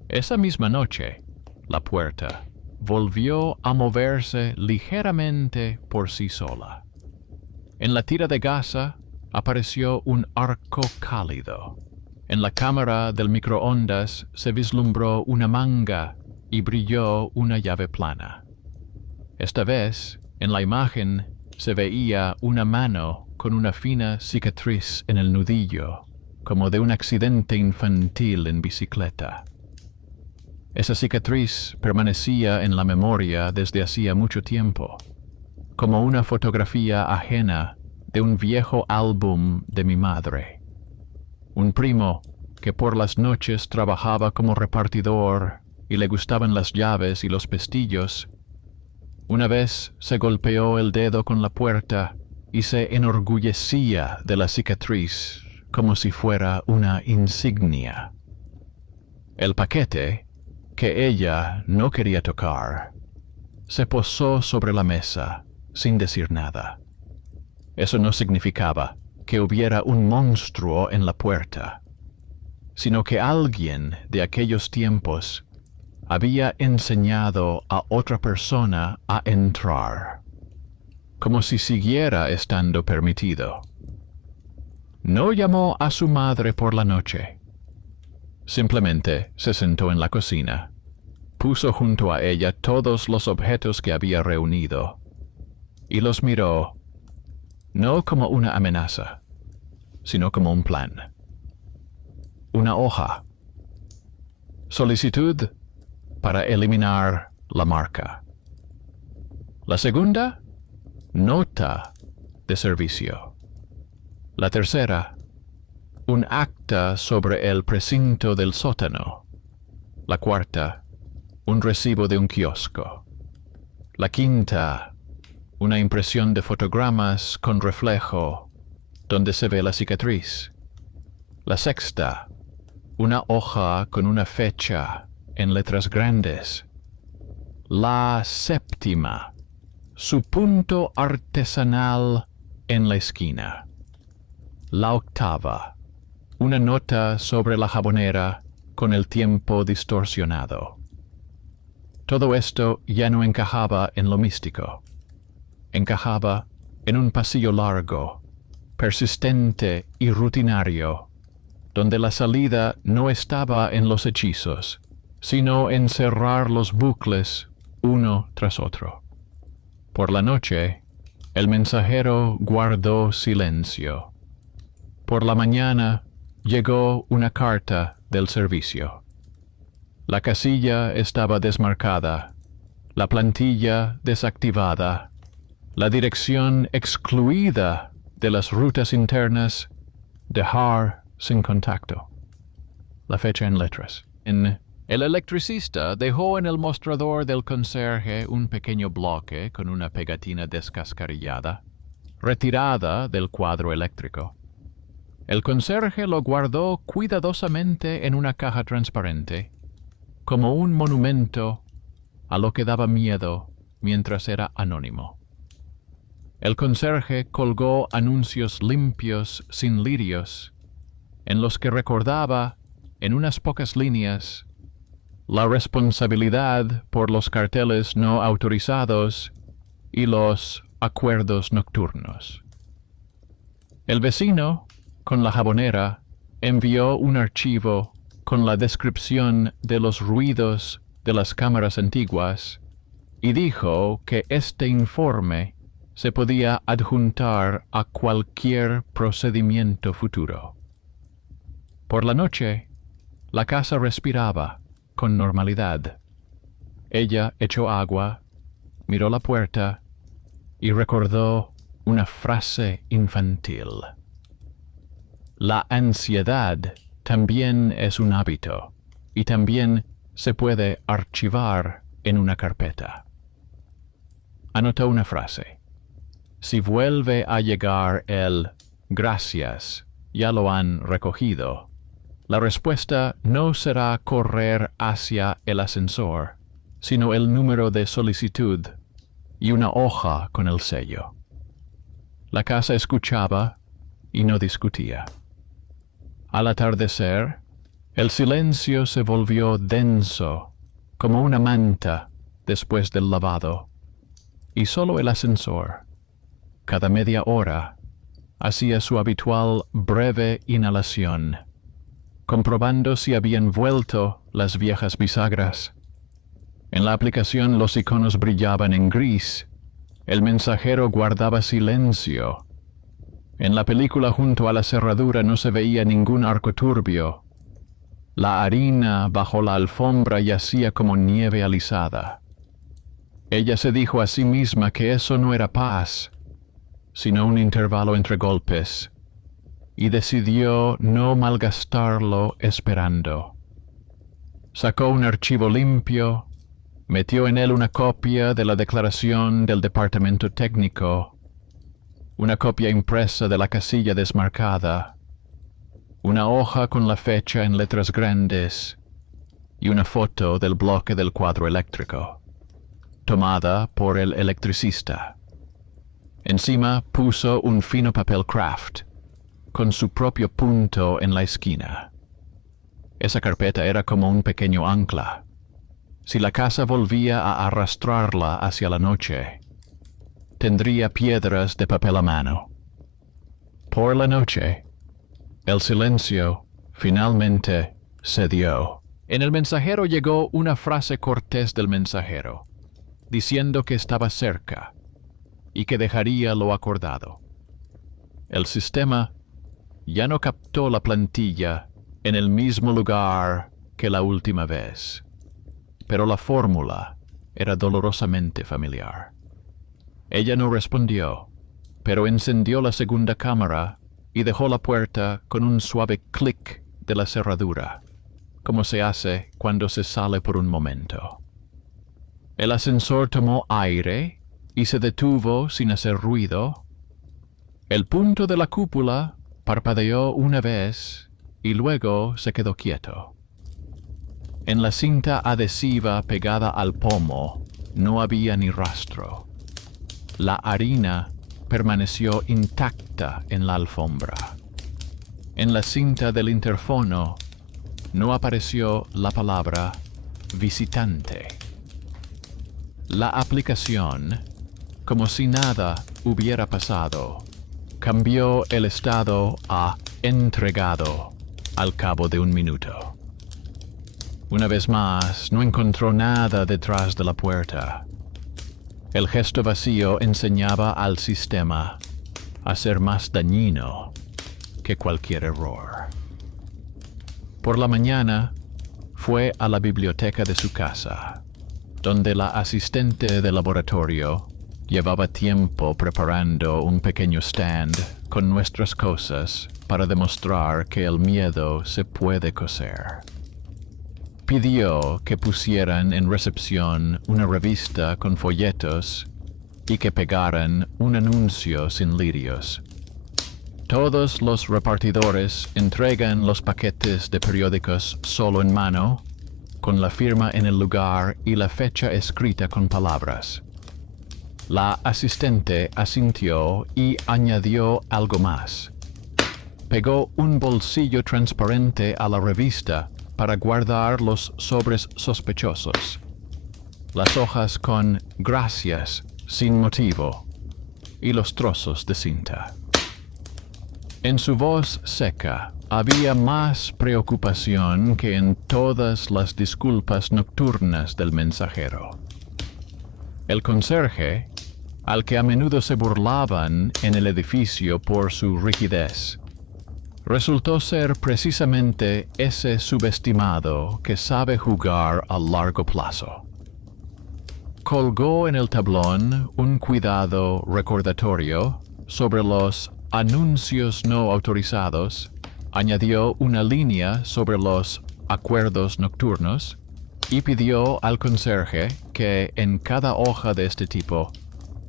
Esa misma noche, la puerta volvió a moverse ligeramente por sí sola. En la tira de gasa apareció un arco cálido. En la cámara del microondas se vislumbró una manga y brilló una llave plana. Esta vez, en la imagen, se veía una mano con una fina cicatriz en el nudillo, como de un accidente infantil en bicicleta. Esa cicatriz permanecía en la memoria desde hacía mucho tiempo, como una fotografía ajena de un viejo álbum de mi madre. Un primo que por las noches trabajaba como repartidor y le gustaban las llaves y los pestillos, una vez se golpeó el dedo con la puerta y se enorgullecía de la cicatriz como si fuera una insignia. El paquete, que ella no quería tocar, se posó sobre la mesa sin decir nada. Eso no significaba que hubiera un monstruo en la puerta, sino que alguien de aquellos tiempos había enseñado a otra persona a entrar, como si siguiera estando permitido. No llamó a su madre por la noche. Simplemente se sentó en la cocina, puso junto a ella todos los objetos que había reunido y los miró, no como una amenaza, sino como un plan. Una hoja. Solicitud para eliminar la marca. La segunda, nota de servicio. La tercera, un acta sobre el precinto del sótano. La cuarta, un recibo de un kiosco. La quinta, una impresión de fotogramas con reflejo donde se ve la cicatriz. La sexta, una hoja con una fecha en letras grandes. La séptima, su punto artesanal en la esquina. La octava, una nota sobre la jabonera con el tiempo distorsionado. Todo esto ya no encajaba en lo místico. Encajaba en un pasillo largo, persistente y rutinario, donde la salida no estaba en los hechizos, sino en cerrar los bucles uno tras otro. Por la noche, el mensajero guardó silencio. Por la mañana llegó una carta del servicio. La casilla estaba desmarcada, la plantilla desactivada, la dirección excluida de las rutas internas, dejar sin contacto. La fecha en letras. El electricista dejó en el mostrador del conserje un pequeño bloque con una pegatina descascarillada, retirada del cuadro eléctrico. El conserje lo guardó cuidadosamente en una caja transparente, como un monumento a lo que daba miedo mientras era anónimo. El conserje colgó anuncios limpios sin lirios, en los que recordaba, en unas pocas líneas, la responsabilidad por los carteles no autorizados y los acuerdos nocturnos. El vecino, con la jabonera, envió un archivo con la descripción de los ruidos de las cámaras antiguas y dijo que este informe se podía adjuntar a cualquier procedimiento futuro. Por la noche, la casa respiraba con normalidad. Ella echó agua, miró la puerta y recordó una frase infantil. La ansiedad también es un hábito y también se puede archivar en una carpeta. Anotó una frase. Si vuelve a llegar el gracias, ya lo han recogido, la respuesta no será correr hacia el ascensor, sino el número de solicitud y una hoja con el sello. La casa escuchaba y no discutía. Al atardecer, el silencio se volvió denso, como una manta después del lavado, y solo el ascensor, cada media hora, hacía su habitual breve inhalación, comprobando si habían vuelto las viejas bisagras. En la aplicación los iconos brillaban en gris. El mensajero guardaba silencio. En la película junto a la cerradura no se veía ningún arco turbio. La harina bajo la alfombra yacía como nieve alisada. Ella se dijo a sí misma que eso no era paz, sino un intervalo entre golpes, y decidió no malgastarlo esperando. Sacó un archivo limpio, metió en él una copia de la declaración del departamento técnico, una copia impresa de la casilla desmarcada, una hoja con la fecha en letras grandes y una foto del bloque del cuadro eléctrico, tomada por el electricista. Encima puso un fino papel craft, con su propio punto en la esquina. Esa carpeta era como un pequeño ancla. Si la casa volvía a arrastrarla hacia la noche, tendría piedras de papel a mano. Por la noche, el silencio finalmente cedió. En el mensajero llegó una frase cortés del mensajero, diciendo que estaba cerca y que dejaría lo acordado. El sistema ya no captó la plantilla en el mismo lugar que la última vez, pero la fórmula era dolorosamente familiar. Ella no respondió, pero encendió la segunda cámara y dejó la puerta con un suave clic de la cerradura, como se hace cuando se sale por un momento. El ascensor tomó aire y se detuvo sin hacer ruido. El punto de la cúpula parpadeó una vez y luego se quedó quieto. En la cinta adhesiva pegada al pomo no había ni rastro. La harina permaneció intacta en la alfombra. En la cinta del interfono no apareció la palabra visitante. La aplicación, como si nada hubiera pasado, cambió el estado a entregado al cabo de un minuto. Una vez más, no encontró nada detrás de la puerta. El gesto vacío enseñaba al sistema a ser más dañino que cualquier error. Por la mañana, fue a la biblioteca de su casa, donde la asistente de laboratorio llevaba tiempo preparando un pequeño stand con nuestras cosas para demostrar que el miedo se puede coser. Pidió que pusieran en recepción una revista con folletos y que pegaran un anuncio sin lirios. Todos los repartidores entregan los paquetes de periódicos solo en mano, con la firma en el lugar y la fecha escrita con palabras. La asistente asintió y añadió algo más. Pegó un bolsillo transparente a la revista para guardar los sobres sospechosos, las hojas con gracias sin motivo y los trozos de cinta. En su voz seca había más preocupación que en todas las disculpas nocturnas del mensajero. El conserje, al que a menudo se burlaban en el edificio por su rigidez, resultó ser precisamente ese subestimado que sabe jugar a largo plazo. Colgó en el tablón un cuidado recordatorio sobre los anuncios no autorizados, añadió una línea sobre los acuerdos nocturnos y pidió al conserje que en cada hoja de este tipo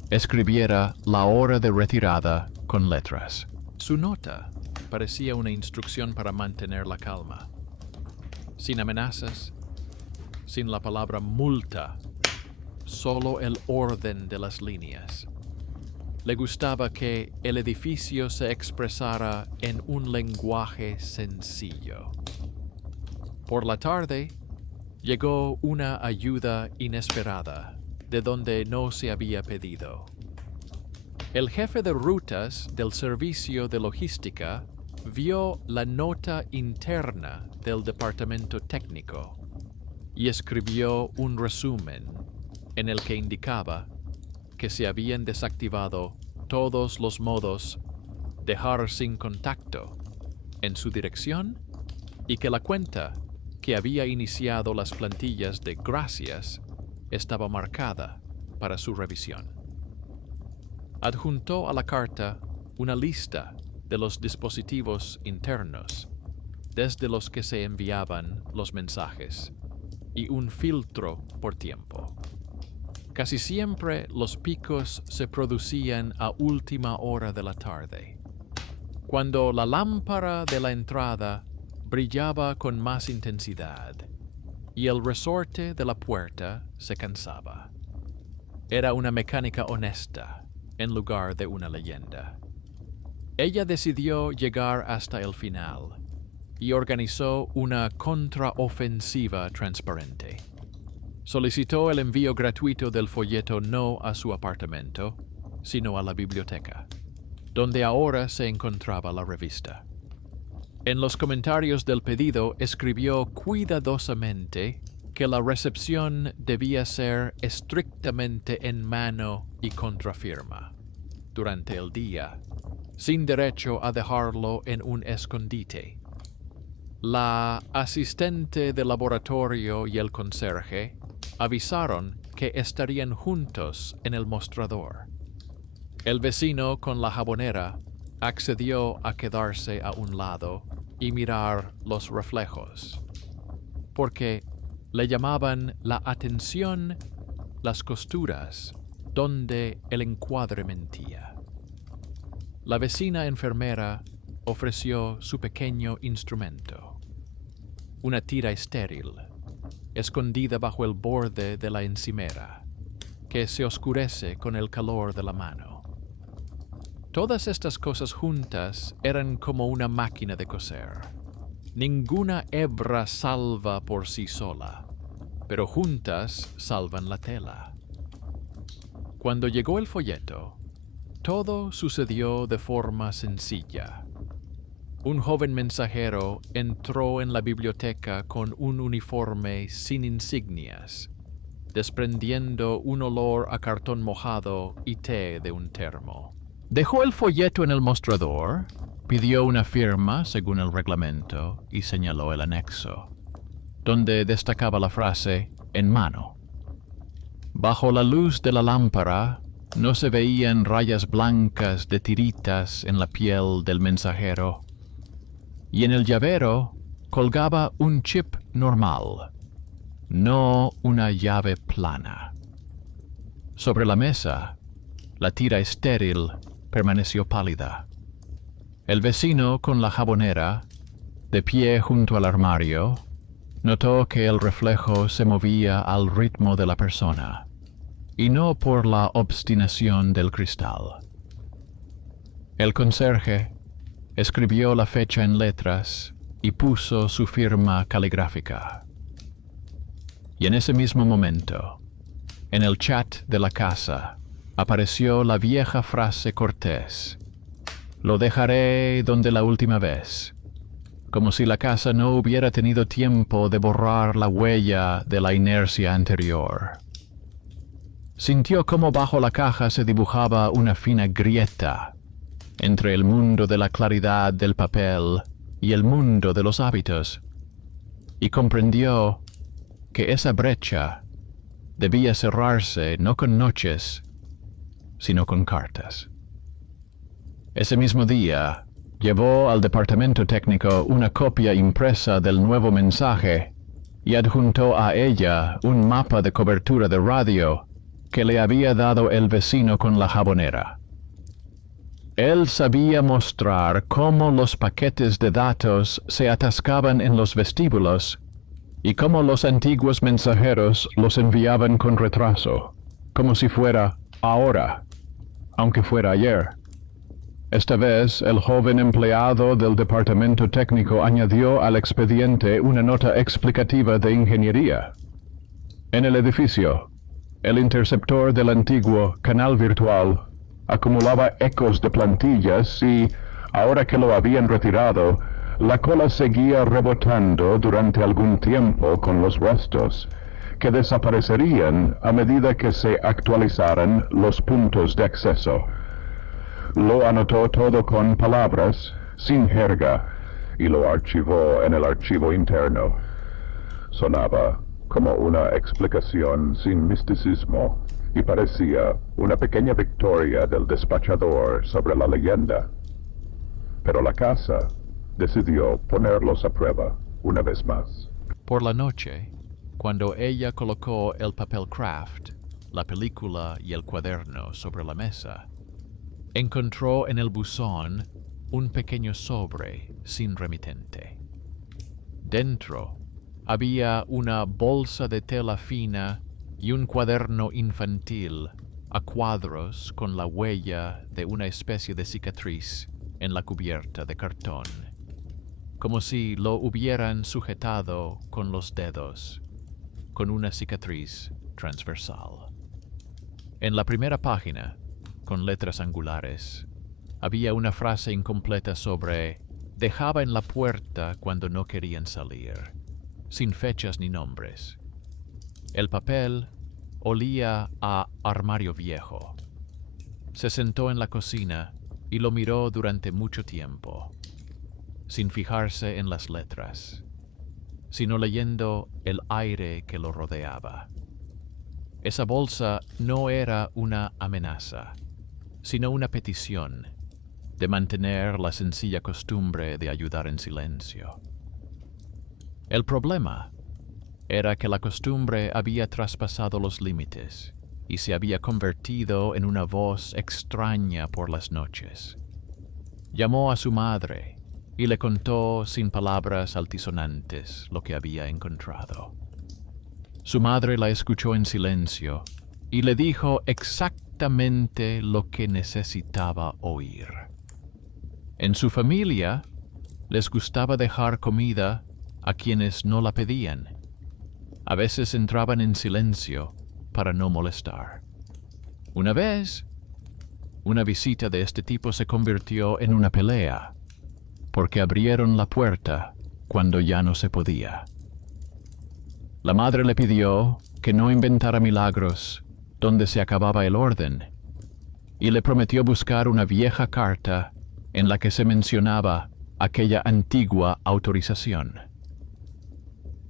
escribiera la hora de retirada con letras. Su nota parecía una instrucción para mantener la calma, sin amenazas, sin la palabra multa, solo el orden de las líneas. Le gustaba que el edificio se expresara en un lenguaje sencillo. Por la tarde, llegó una ayuda inesperada, de donde no se había pedido. El jefe de rutas del servicio de logística vio la nota interna del departamento técnico y escribió un resumen en el que indicaba que se habían desactivado todos los modos dejar sin contacto en su dirección y que la cuenta que había iniciado las plantillas de gracias estaba marcada para su revisión. Adjuntó a la carta una lista de los dispositivos internos, desde los que se enviaban los mensajes, y un filtro por tiempo. Casi siempre los picos se producían a última hora de la tarde, cuando la lámpara de la entrada brillaba con más intensidad y el resorte de la puerta se cansaba. Era una mecánica honesta en lugar de una leyenda. Ella decidió llegar hasta el final y organizó una contraofensiva transparente. Solicitó el envío gratuito del folleto no a su apartamento, sino a la biblioteca, donde ahora se encontraba la revista. En los comentarios del pedido escribió cuidadosamente que la recepción debía ser estrictamente en mano y contrafirma durante el día, sin derecho a dejarlo en un escondite. La asistente de laboratorio y el conserje avisaron que estarían juntos en el mostrador. El vecino con la jabonera accedió a quedarse a un lado y mirar los reflejos, porque le llamaban la atención las costuras donde el encuadre mentía. La vecina enfermera ofreció su pequeño instrumento, una tira estéril, escondida bajo el borde de la encimera, que se oscurece con el calor de la mano. Todas estas cosas juntas eran como una máquina de coser. Ninguna hebra salva por sí sola, pero juntas salvan la tela. Cuando llegó el folleto, todo sucedió de forma sencilla. Un joven mensajero entró en la biblioteca con un uniforme sin insignias, desprendiendo un olor a cartón mojado y té de un termo. Dejó el folleto en el mostrador, pidió una firma según el reglamento y señaló el anexo, donde destacaba la frase "en mano". Bajo la luz de la lámpara no se veían rayas blancas de tiritas en la piel del mensajero, y en el llavero colgaba un chip normal, no una llave plana. Sobre la mesa, la tira estéril permaneció pálida. El vecino con la jabonera, de pie junto al armario, notó que el reflejo se movía al ritmo de la persona, y no por la obstinación del cristal. El conserje escribió la fecha en letras y puso su firma caligráfica. Y en ese mismo momento, en el chat de la casa, apareció la vieja frase cortés: "Lo dejaré donde la última vez", como si la casa no hubiera tenido tiempo de borrar la huella de la inercia anterior. Sintió cómo bajo la caja se dibujaba una fina grieta entre el mundo de la claridad del papel y el mundo de los hábitos, y comprendió que esa brecha debía cerrarse no con noches, sino con cartas. Ese mismo día, llevó al departamento técnico una copia impresa del nuevo mensaje y adjuntó a ella un mapa de cobertura de radio que le había dado el vecino con la jabonera. Él sabía mostrar cómo los paquetes de datos se atascaban en los vestíbulos y cómo los antiguos mensajeros los enviaban con retraso, como si fuera ahora, aunque fuera ayer. Esta vez, el joven empleado del departamento técnico añadió al expediente una nota explicativa de ingeniería. En el edificio, el interceptor del antiguo canal virtual acumulaba ecos de plantillas y, ahora que lo habían retirado, la cola seguía rebotando durante algún tiempo con los restos, que desaparecerían a medida que se actualizaran los puntos de acceso. Lo anotó todo con palabras, sin jerga, y lo archivó en el archivo interno. Sonaba como una explicación sin misticismo y parecía una pequeña victoria del despachador sobre la leyenda. Pero la casa decidió ponerlos a prueba una vez más. Por la noche, cuando ella colocó el papel craft, la película y el cuaderno sobre la mesa, encontró en el buzón un pequeño sobre sin remitente. Dentro había una bolsa de tela fina y un cuaderno infantil a cuadros con la huella de una especie de cicatriz en la cubierta de cartón, como si lo hubieran sujetado con los dedos, con una cicatriz transversal. En la primera página, con letras angulares, había una frase incompleta sobre "dejaba en la puerta cuando no querían salir", sin fechas ni nombres. El papel olía a armario viejo. Se sentó en la cocina y lo miró durante mucho tiempo, sin fijarse en las letras, sino leyendo el aire que lo rodeaba. Esa bolsa no era una amenaza, sino una petición de mantener la sencilla costumbre de ayudar en silencio. El problema era que la costumbre había traspasado los límites y se había convertido en una voz extraña por las noches. Llamó a su madre y le contó sin palabras altisonantes lo que había encontrado. Su madre la escuchó en silencio y le dijo exactamente lo que necesitaba oír. En su familia, les gustaba dejar comida a quienes no la pedían. A veces entraban en silencio para no molestar. Una vez, una visita de este tipo se convirtió en una pelea, porque abrieron la puerta cuando ya no se podía. La madre le pidió que no inventara milagros donde se acababa el orden, y le prometió buscar una vieja carta en la que se mencionaba aquella antigua autorización.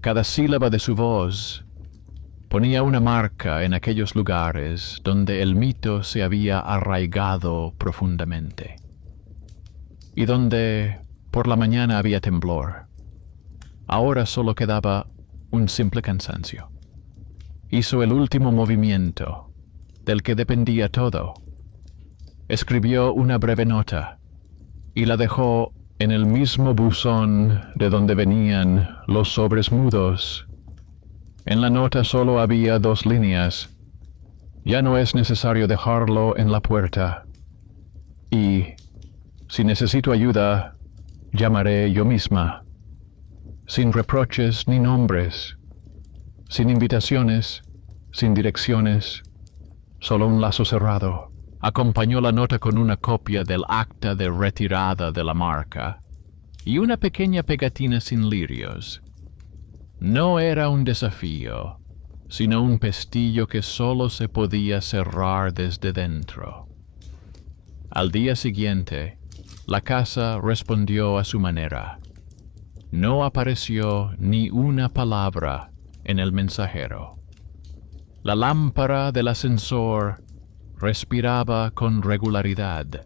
Cada sílaba de su voz ponía una marca en aquellos lugares donde el mito se había arraigado profundamente, y donde por la mañana había temblor. Ahora solo quedaba un simple cansancio. Hizo el último movimiento, del que dependía todo. Escribió una breve nota y la dejó en el mismo buzón de donde venían los sobres mudos. En la nota solo había 2 líneas. Ya no es necesario dejarlo en la puerta. Y, si necesito ayuda, llamaré yo misma. Sin reproches ni nombres, sin invitaciones, sin direcciones, solo un lazo cerrado. Acompañó la nota con una copia del acta de retirada de la marca y una pequeña pegatina sin lirios. No era un desafío, sino un pestillo que solo se podía cerrar desde dentro. Al día siguiente, la casa respondió a su manera. No apareció ni una palabra en el mensajero. La lámpara del ascensor respiraba con regularidad.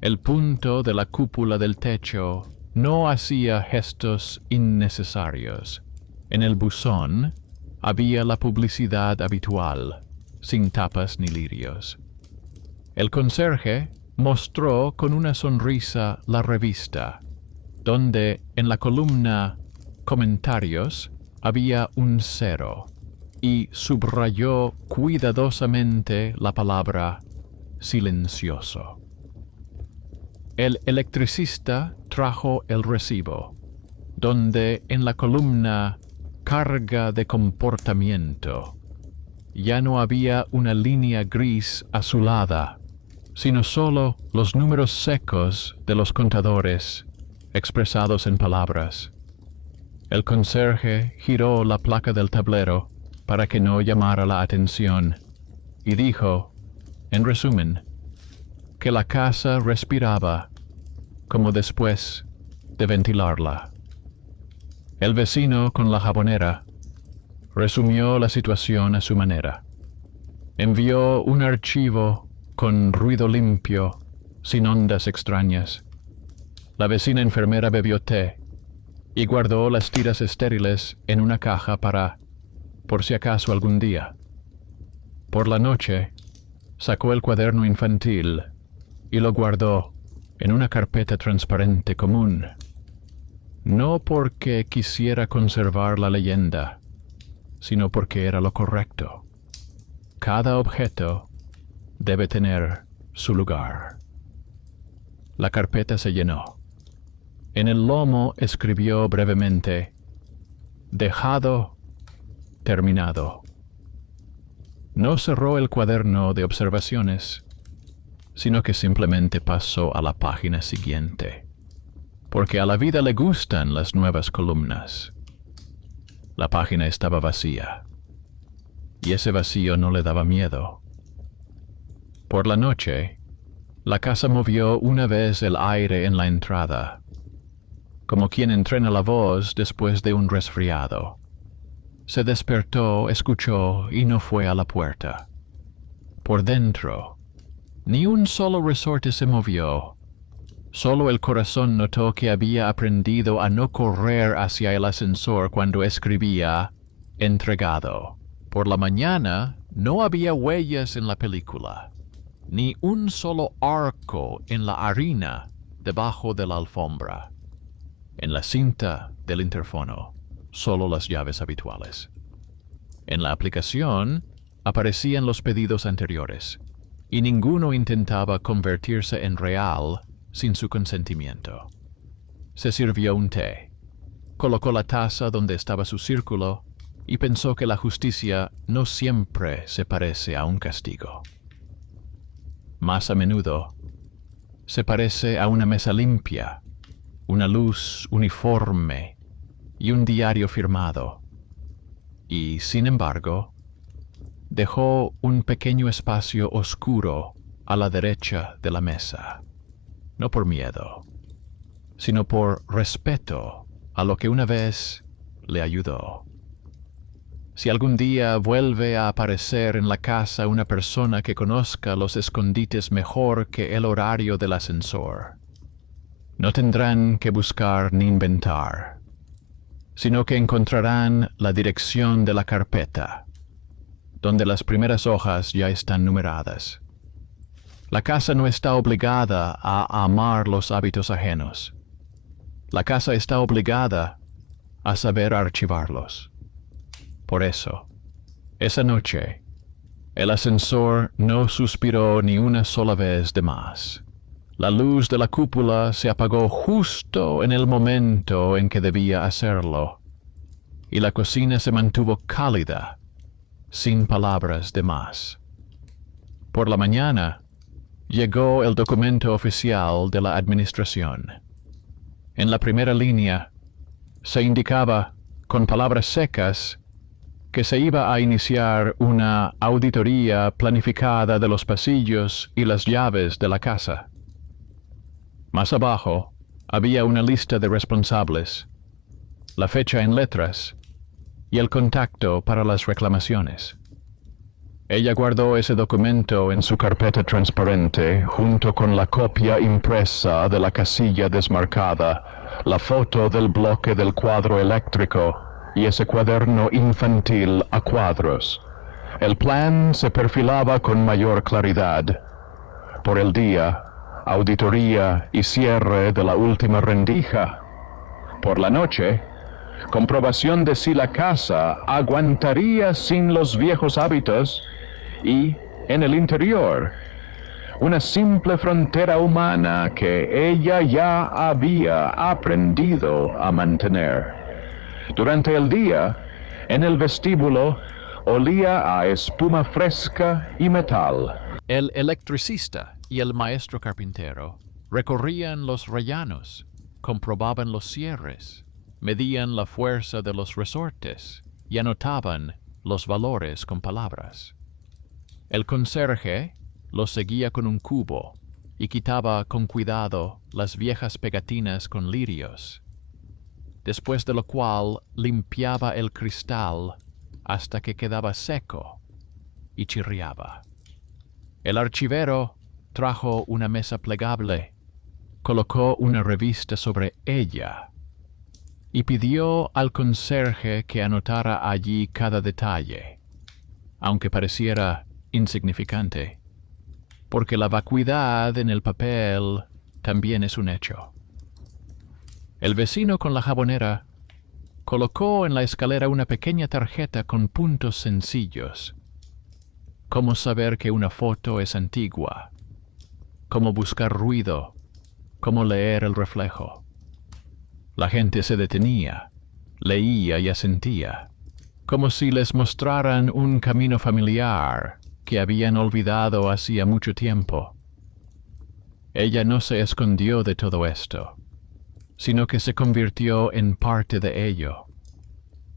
El punto de la cúpula del techo no hacía gestos innecesarios. En el buzón había la publicidad habitual, sin tapas ni lirios. El conserje mostró con una sonrisa la revista, donde en la columna Comentarios había un 0, y subrayó cuidadosamente la palabra silencioso. El electricista trajo el recibo, donde en la columna Carga de comportamiento ya no había una línea gris azulada, sino solo los números secos de los contadores expresados en palabras. El conserje giró la placa del tablero para que no llamara la atención y dijo, en resumen, que la casa respiraba como después de ventilarla. El vecino con la jabonera resumió la situación a su manera. Envió un archivo con ruido limpio, sin ondas extrañas. La vecina enfermera bebió té y guardó las tiras estériles en una caja para, por si acaso algún día. Por la noche, sacó el cuaderno infantil y lo guardó en una carpeta transparente común. No porque quisiera conservar la leyenda, sino porque era lo correcto. Cada objeto debe tener su lugar. La carpeta se llenó. En el lomo escribió brevemente, dejado, terminado. No cerró el cuaderno de observaciones, sino que simplemente pasó a la página siguiente, porque a la vida le gustan las nuevas columnas. La página estaba vacía, y ese vacío no le daba miedo. Por la noche, la casa movió una vez el aire en la entrada, como quien entrena la voz después de un resfriado. Se despertó, escuchó y no fue a la puerta. Por dentro, ni un solo resorte se movió. Solo el corazón notó que había aprendido a no correr hacia el ascensor cuando escribía entregado. Por la mañana no había huellas en la película, ni un solo arco en la harina debajo de la alfombra. En la cinta del interfono, solo las llaves habituales. En la aplicación aparecían los pedidos anteriores, y ninguno intentaba convertirse en real sin su consentimiento. Se sirvió un té, colocó la taza donde estaba su círculo y pensó que la justicia no siempre se parece a un castigo. Más a menudo, se parece a una mesa limpia, una luz uniforme y un diario firmado. Y, sin embargo, dejó un pequeño espacio oscuro a la derecha de la mesa, no por miedo, sino por respeto a lo que una vez le ayudó. Si algún día vuelve a aparecer en la casa una persona que conozca los escondites mejor que el horario del ascensor, no tendrán que buscar ni inventar, sino que encontrarán la dirección de la carpeta, donde las primeras hojas ya están numeradas. La casa no está obligada a amar los hábitos ajenos. La casa está obligada a saber archivarlos. Por eso, esa noche, el ascensor no suspiró ni una sola vez de más. La luz de la cúpula se apagó justo en el momento en que debía hacerlo, y la cocina se mantuvo cálida, sin palabras de más. Por la mañana, llegó el documento oficial de la administración. En la primera línea, se indicaba, con palabras secas, que se iba a iniciar una auditoría planificada de los pasillos y las llaves de la casa. Más abajo, había una lista de responsables, la fecha en letras y el contacto para las reclamaciones. Ella guardó ese documento en su carpeta transparente junto con la copia impresa de la casilla desmarcada, la foto del bloque del cuadro eléctrico y ese cuaderno infantil a cuadros. El plan se perfilaba con mayor claridad. Por el día, auditoría y cierre de la última rendija. Por la noche, comprobación de si la casa aguantaría sin los viejos hábitos y, en el interior, una simple frontera humana que ella ya había aprendido a mantener. Durante el día, en el vestíbulo, olía a espuma fresca y metal. El electricista y el maestro carpintero recorrían los rellanos, comprobaban los cierres, medían la fuerza de los resortes y anotaban los valores con palabras. El conserje los seguía con un cubo y quitaba con cuidado las viejas pegatinas con lirios, después de lo cual limpiaba el cristal hasta que quedaba seco y chirriaba. El archivero trajo una mesa plegable, colocó una revista sobre ella y pidió al conserje que anotara allí cada detalle, aunque pareciera insignificante, porque la vacuidad en el papel también es un hecho. El vecino con la jabonera colocó en la escalera una pequeña tarjeta con puntos sencillos. Cómo saber que una foto es antigua, cómo buscar ruido, cómo leer el reflejo. La gente se detenía, leía y asentía, como si les mostraran un camino familiar que habían olvidado hacía mucho tiempo. Ella no se escondió de todo esto, sino que se convirtió en parte de ello.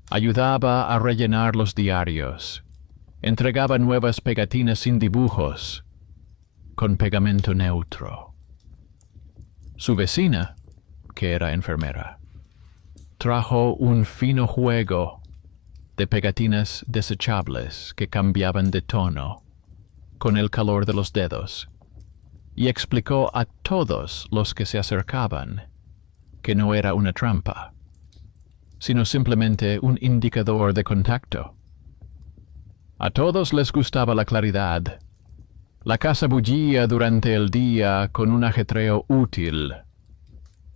Ayudaba a rellenar los diarios, entregaba nuevas pegatinas sin dibujos, con pegamento neutro. Su vecina, que era enfermera, trajo un fino juego de pegatinas desechables que cambiaban de tono con el calor de los dedos, y explicó a todos los que se acercaban que no era una trampa, sino simplemente un indicador de contacto. A todos les gustaba la claridad. La casa bullía durante el día con un ajetreo útil,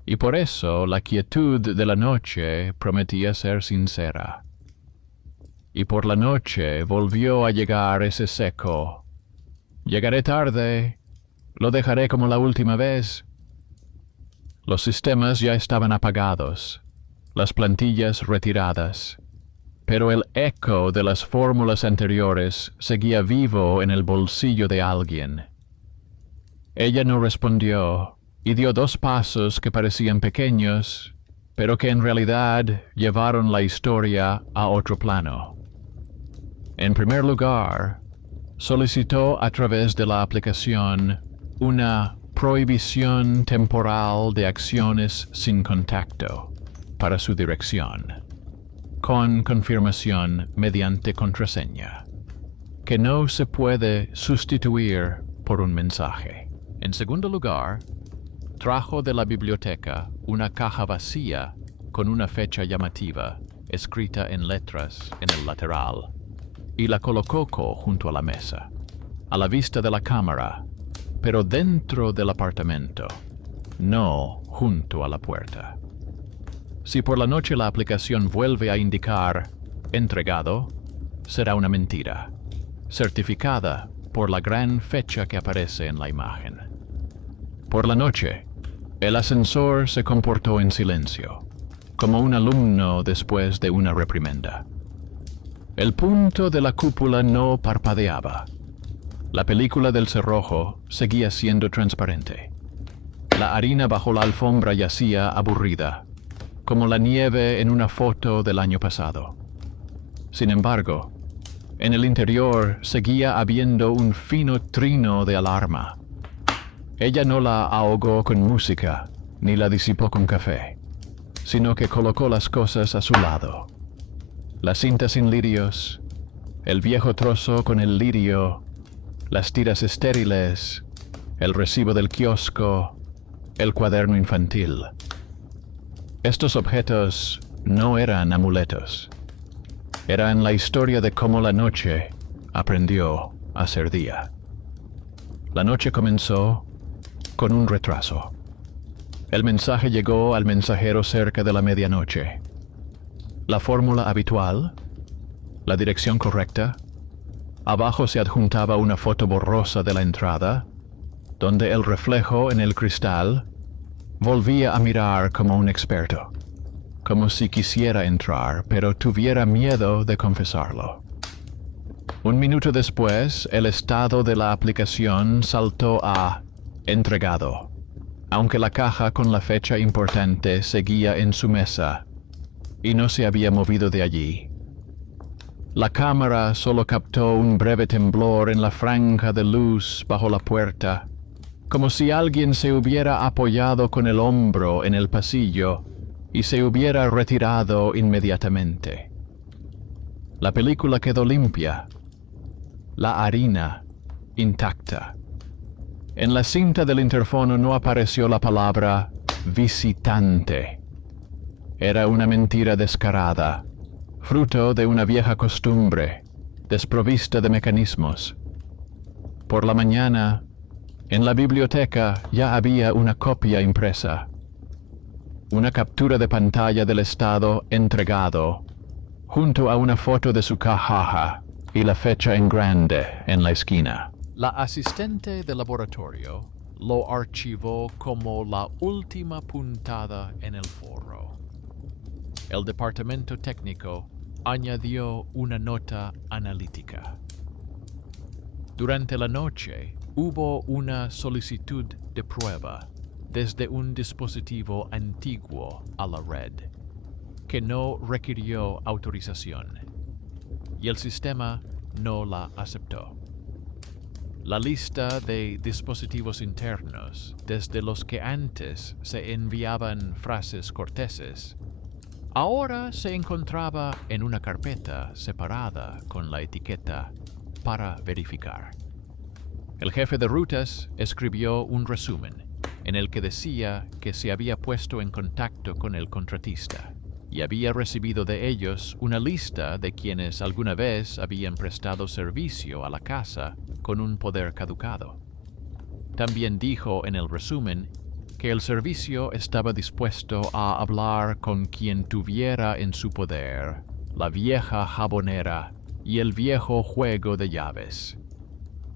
y por eso la quietud de la noche prometía ser sincera. Y por la noche volvió a llegar ese seco: llegaré tarde, lo dejaré como la última vez. Los sistemas ya estaban apagados, las plantillas retiradas, pero el eco de las fórmulas anteriores seguía vivo en el bolsillo de alguien. Ella no respondió y dio 2 pasos que parecían pequeños, pero que en realidad llevaron la historia a otro plano. En primer lugar, solicitó a través de la aplicación una prohibición temporal de acciones sin contacto para su dirección, con confirmación mediante contraseña, que no se puede sustituir por un mensaje. En segundo lugar, trajo de la biblioteca una caja vacía con una fecha llamativa escrita en letras en el lateral y la colocó junto a la mesa, a la vista de la cámara, pero dentro del apartamento, no junto a la puerta. Si por la noche la aplicación vuelve a indicar entregado, será una mentira, certificada por la gran fecha que aparece en la imagen. Por la noche, el ascensor se comportó en silencio, como un alumno después de una reprimenda. El punto de la cúpula no parpadeaba. La película del cerrojo seguía siendo transparente. La harina bajo la alfombra yacía aburrida, como la nieve en una foto del año pasado. Sin embargo, en el interior seguía habiendo un fino trino de alarma. Ella no la ahogó con música, ni la disipó con café, sino que colocó las cosas a su lado. La cinta sin lirios, el viejo trozo con el lirio, las tiras estériles, el recibo del kiosco, el cuaderno infantil. Estos objetos no eran amuletos. Eran la historia de cómo la noche aprendió a ser día. La noche comenzó con un retraso. El mensaje llegó al mensajero cerca de la medianoche. La fórmula habitual, la dirección correcta. Abajo se adjuntaba una foto borrosa de la entrada, donde el reflejo en el cristal volvía a mirar como un experto, como si quisiera entrar, pero tuviera miedo de confesarlo. 1 minuto después, el estado de la aplicación saltó a entregado, aunque la caja con la fecha importante seguía en su mesa y no se había movido de allí. La cámara solo captó un breve temblor en la franja de luz bajo la puerta, como si alguien se hubiera apoyado con el hombro en el pasillo y se hubiera retirado inmediatamente. La película quedó limpia, la harina intacta. En la cinta del interfono no apareció la palabra visitante. Era una mentira descarada, fruto de una vieja costumbre, desprovista de mecanismos. Por la mañana, en la biblioteca ya había una copia impresa, una captura de pantalla del estado entregado, junto a una foto de su caja y la fecha en grande en la esquina. La asistente de laboratorio lo archivó como la última puntada en el forro. El departamento técnico añadió una nota analítica. Durante la noche hubo una solicitud de prueba desde un dispositivo antiguo a la red, que no requirió autorización, y el sistema no la aceptó. La lista de dispositivos internos, desde los que antes se enviaban frases corteses, ahora se encontraba en una carpeta separada con la etiqueta para verificar. El jefe de rutas escribió un resumen en el que decía que se había puesto en contacto con el contratista y había recibido de ellos una lista de quienes alguna vez habían prestado servicio a la casa con un poder caducado. También dijo en el resumen que el servicio estaba dispuesto a hablar con quien tuviera en su poder la vieja jabonera y el viejo juego de llaves,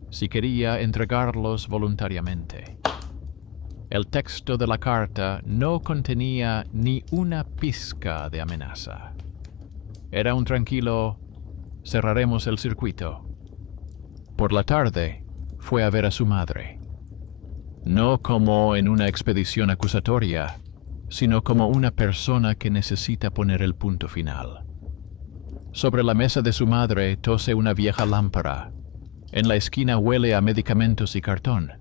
si quería entregarlos voluntariamente. El texto de la carta no contenía ni una pizca de amenaza. Era un tranquilo: cerraremos el circuito. Por la tarde, fue a ver a su madre. No como en una expedición acusatoria, sino como una persona que necesita poner el punto final. Sobre la mesa de su madre tose una vieja lámpara. En la esquina huele a medicamentos y cartón.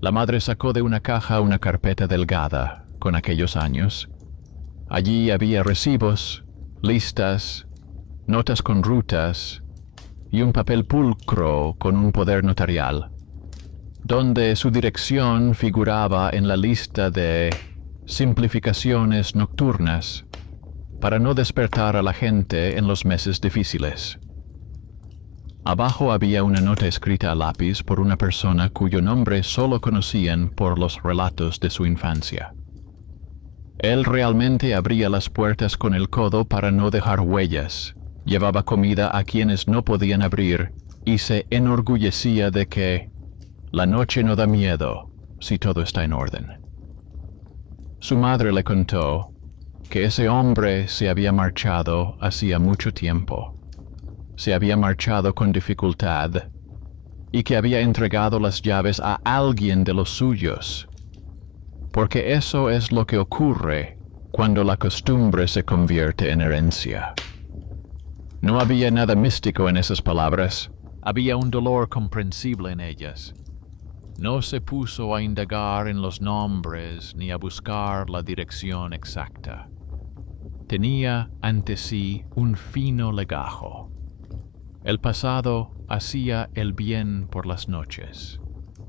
La madre sacó de una caja una carpeta delgada, con aquellos años. Allí había recibos, listas, notas con rutas y un papel pulcro con un poder notarial, donde su dirección figuraba en la lista de simplificaciones nocturnas para no despertar a la gente en los meses difíciles. Abajo había una nota escrita a lápiz por una persona cuyo nombre solo conocían por los relatos de su infancia. Él realmente abría las puertas con el codo para no dejar huellas, llevaba comida a quienes no podían abrir y se enorgullecía de que la noche no da miedo si todo está en orden. Su madre le contó que ese hombre se había marchado hacía mucho tiempo. Se había marchado con dificultad y que había entregado las llaves a alguien de los suyos, porque eso es lo que ocurre cuando la costumbre se convierte en herencia. No había nada místico en esas palabras, había un dolor comprensible en ellas. No se puso a indagar en los nombres ni a buscar la dirección exacta. Tenía ante sí un fino legajo. El pasado hacía el bien por las noches,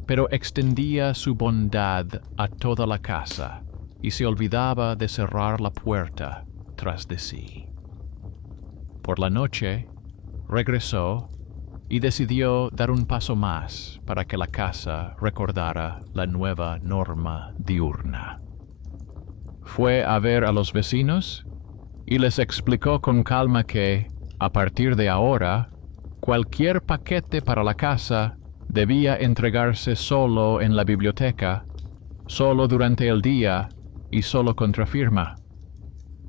pero extendía su bondad a toda la casa y se olvidaba de cerrar la puerta tras de sí. Por la noche, regresó y decidió dar un paso más para que la casa recordara la nueva norma diurna. Fue a ver a los vecinos y les explicó con calma que, a partir de ahora, cualquier paquete para la casa debía entregarse solo en la biblioteca, solo durante el día y solo contra firma.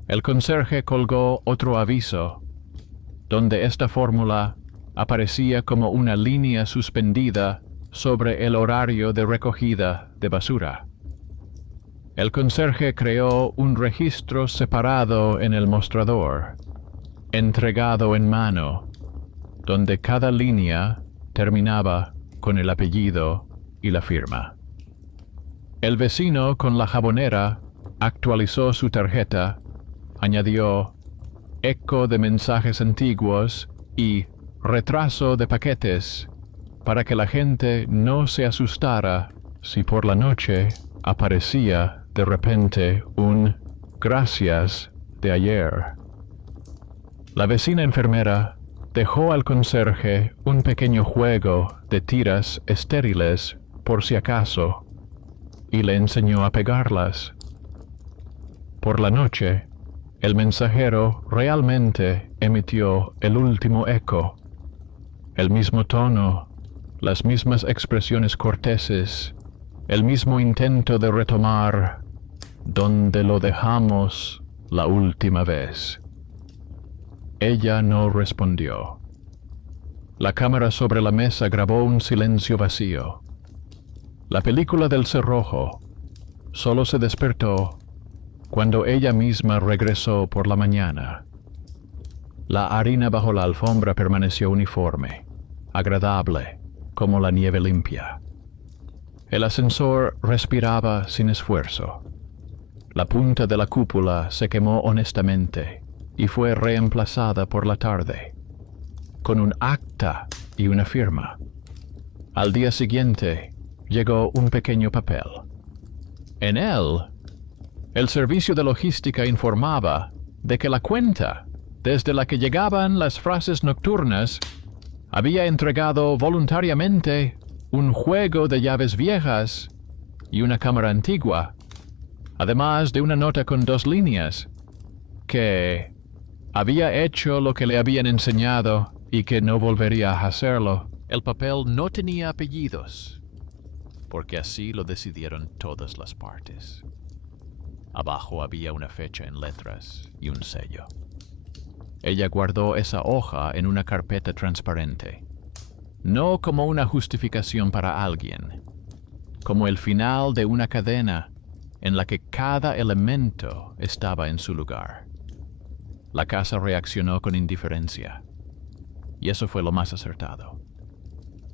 El conserje colgó otro aviso, donde esta fórmula aparecía como una línea suspendida sobre el horario de recogida de basura. El conserje creó un registro separado en el mostrador, entregado en mano, donde cada línea terminaba con el apellido y la firma. El vecino con la jabonera actualizó su tarjeta, añadió eco de mensajes antiguos y retraso de paquetes para que la gente no se asustara si por la noche aparecía de repente un gracias de ayer. La vecina enfermera dejó al conserje un pequeño juego de tiras estériles por si acaso y le enseñó a pegarlas. Por la noche, el mensajero realmente emitió el último eco, el mismo tono, las mismas expresiones corteses, el mismo intento de retomar donde lo dejamos la última vez. Ella no respondió. La cámara sobre la mesa grabó un silencio vacío. La película del cerrojo solo se despertó cuando ella misma regresó por la mañana. La harina bajo la alfombra permaneció uniforme, agradable, como la nieve limpia. El ascensor respiraba sin esfuerzo. La punta de la cúpula se quemó honestamente y fue reemplazada por la tarde, con un acta y una firma. Al día siguiente, llegó un pequeño papel. En él, el servicio de logística informaba de que la cuenta, desde la que llegaban las frases nocturnas, había entregado voluntariamente un juego de llaves viejas y una cámara antigua, además de una nota con 2 líneas, que había hecho lo que le habían enseñado y que no volvería a hacerlo. El papel no tenía apellidos, porque así lo decidieron todas las partes. Abajo había una fecha en letras y un sello. Ella guardó esa hoja en una carpeta transparente, no como una justificación para alguien, como el final de una cadena en la que cada elemento estaba en su lugar. La casa reaccionó con indiferencia, y eso fue lo más acertado.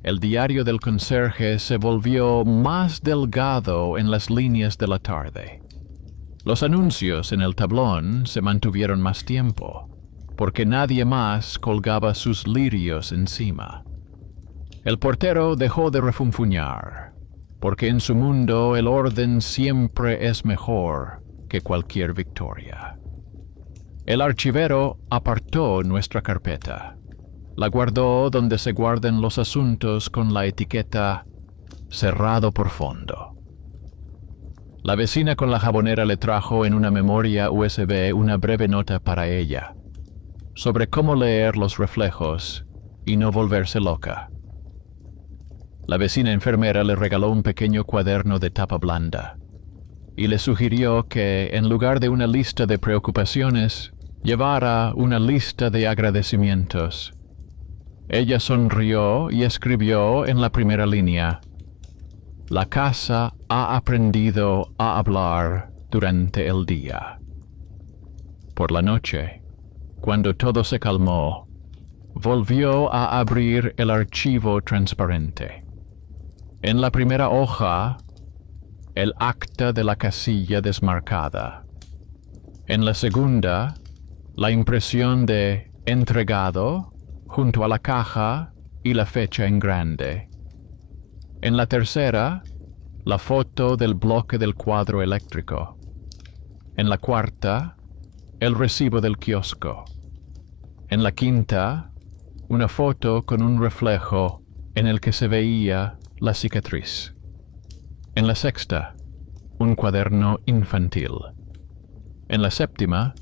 El diario del conserje se volvió más delgado en las líneas de la tarde. Los anuncios en el tablón se mantuvieron más tiempo, porque nadie más colgaba sus lirios encima. El portero dejó de refunfuñar, porque en su mundo el orden siempre es mejor que cualquier victoria. El archivero apartó nuestra carpeta. La guardó donde se guardan los asuntos con la etiqueta cerrado por fondo. La vecina con la jabonera le trajo en una memoria USB una breve nota para ella, sobre cómo leer los reflejos y no volverse loca. La vecina enfermera le regaló un pequeño cuaderno de tapa blanda y le sugirió que, en lugar de una lista de preocupaciones, llevara una lista de agradecimientos. Ella sonrió y escribió en la primera línea: la casa ha aprendido a hablar durante el día. Por la noche, cuando todo se calmó, volvió a abrir el archivo transparente. En la primera hoja, el acta de la casilla desmarcada. En la segunda, la impresión de entregado junto a la caja y la fecha en grande. En la tercera, la foto del bloque del cuadro eléctrico. En la cuarta, el recibo del kiosco. En la quinta, una foto con un reflejo en el que se veía la cicatriz. En la sexta, un cuaderno infantil. En la séptima,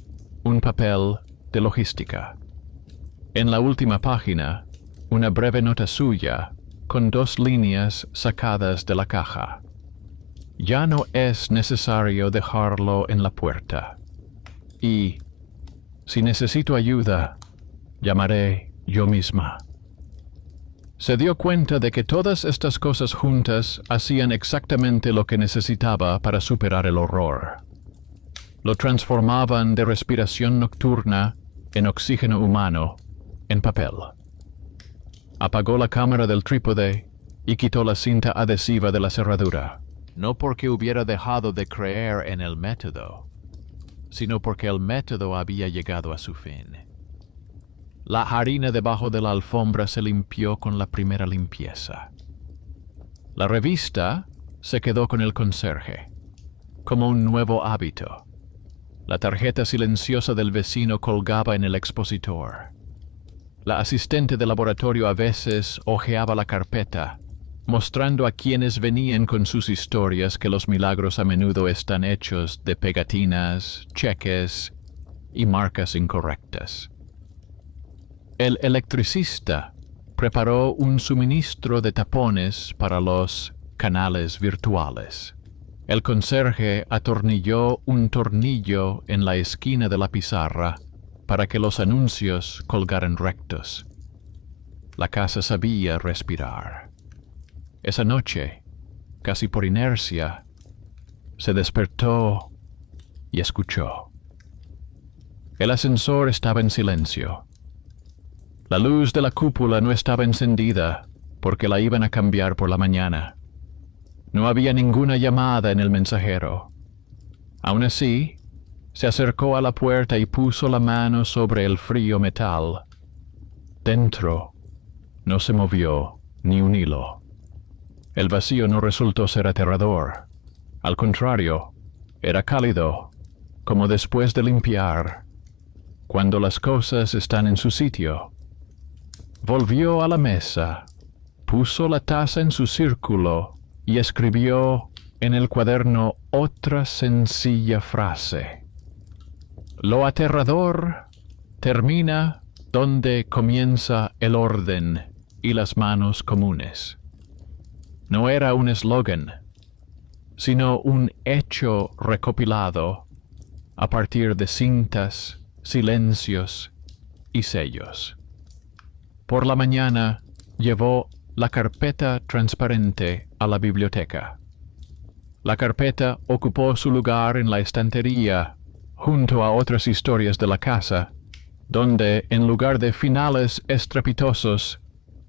un papel de logística. En la última página, una breve nota suya con 2 líneas sacadas de la caja. Ya no es necesario dejarlo en la puerta. Y, si necesito ayuda, llamaré yo misma. Se dio cuenta de que todas estas cosas juntas hacían exactamente lo que necesitaba para superar el horror. Lo transformaban de respiración nocturna en oxígeno humano, en papel. Apagó la cámara del trípode y quitó la cinta adhesiva de la cerradura. No porque hubiera dejado de creer en el método, sino porque el método había llegado a su fin. La harina debajo de la alfombra se limpió con la primera limpieza. La revista se quedó con el conserje, como un nuevo hábito. La tarjeta silenciosa del vecino colgaba en el expositor. La asistente de laboratorio a veces hojeaba la carpeta, mostrando a quienes venían con sus historias que los milagros a menudo están hechos de pegatinas, cheques y marcas incorrectas. El electricista preparó un suministro de tapones para los canales virtuales. El conserje atornilló un tornillo en la esquina de la pizarra para que los anuncios colgaran rectos. La casa sabía respirar. Esa noche, casi por inercia, se despertó y escuchó. El ascensor estaba en silencio. La luz de la cúpula no estaba encendida porque la iban a cambiar por la mañana. No había ninguna llamada en el mensajero. Aún así, se acercó a la puerta y puso la mano sobre el frío metal. Dentro no se movió ni un hilo. El vacío no resultó ser aterrador. Al contrario, era cálido, como después de limpiar, cuando las cosas están en su sitio. Volvió a la mesa, puso la taza en su círculo y escribió en el cuaderno otra sencilla frase. Lo aterrador termina donde comienza el orden y las manos comunes. no era un eslogan, sino un hecho recopilado a partir de cintas, silencios y sellos. Por la mañana llevó la carpeta transparente a la biblioteca. La carpeta ocupó su lugar en la estantería, junto a otras historias de la casa, donde, en lugar de finales estrepitosos,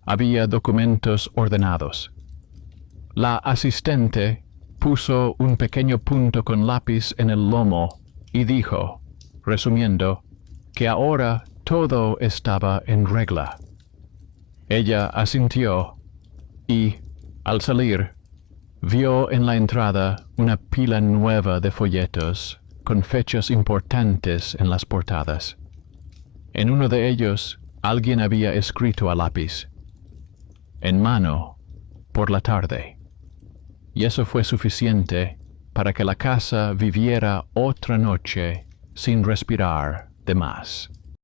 había documentos ordenados. La asistente puso un pequeño punto con lápiz en el lomo y dijo, resumiendo, que ahora todo estaba en regla. Ella asintió y, al salir, vio en la entrada una pila nueva de folletos con fechas importantes en las portadas. En uno de ellos, alguien había escrito a lápiz, en mano, por la tarde. Y eso fue suficiente para que la casa viviera otra noche sin respirar de más.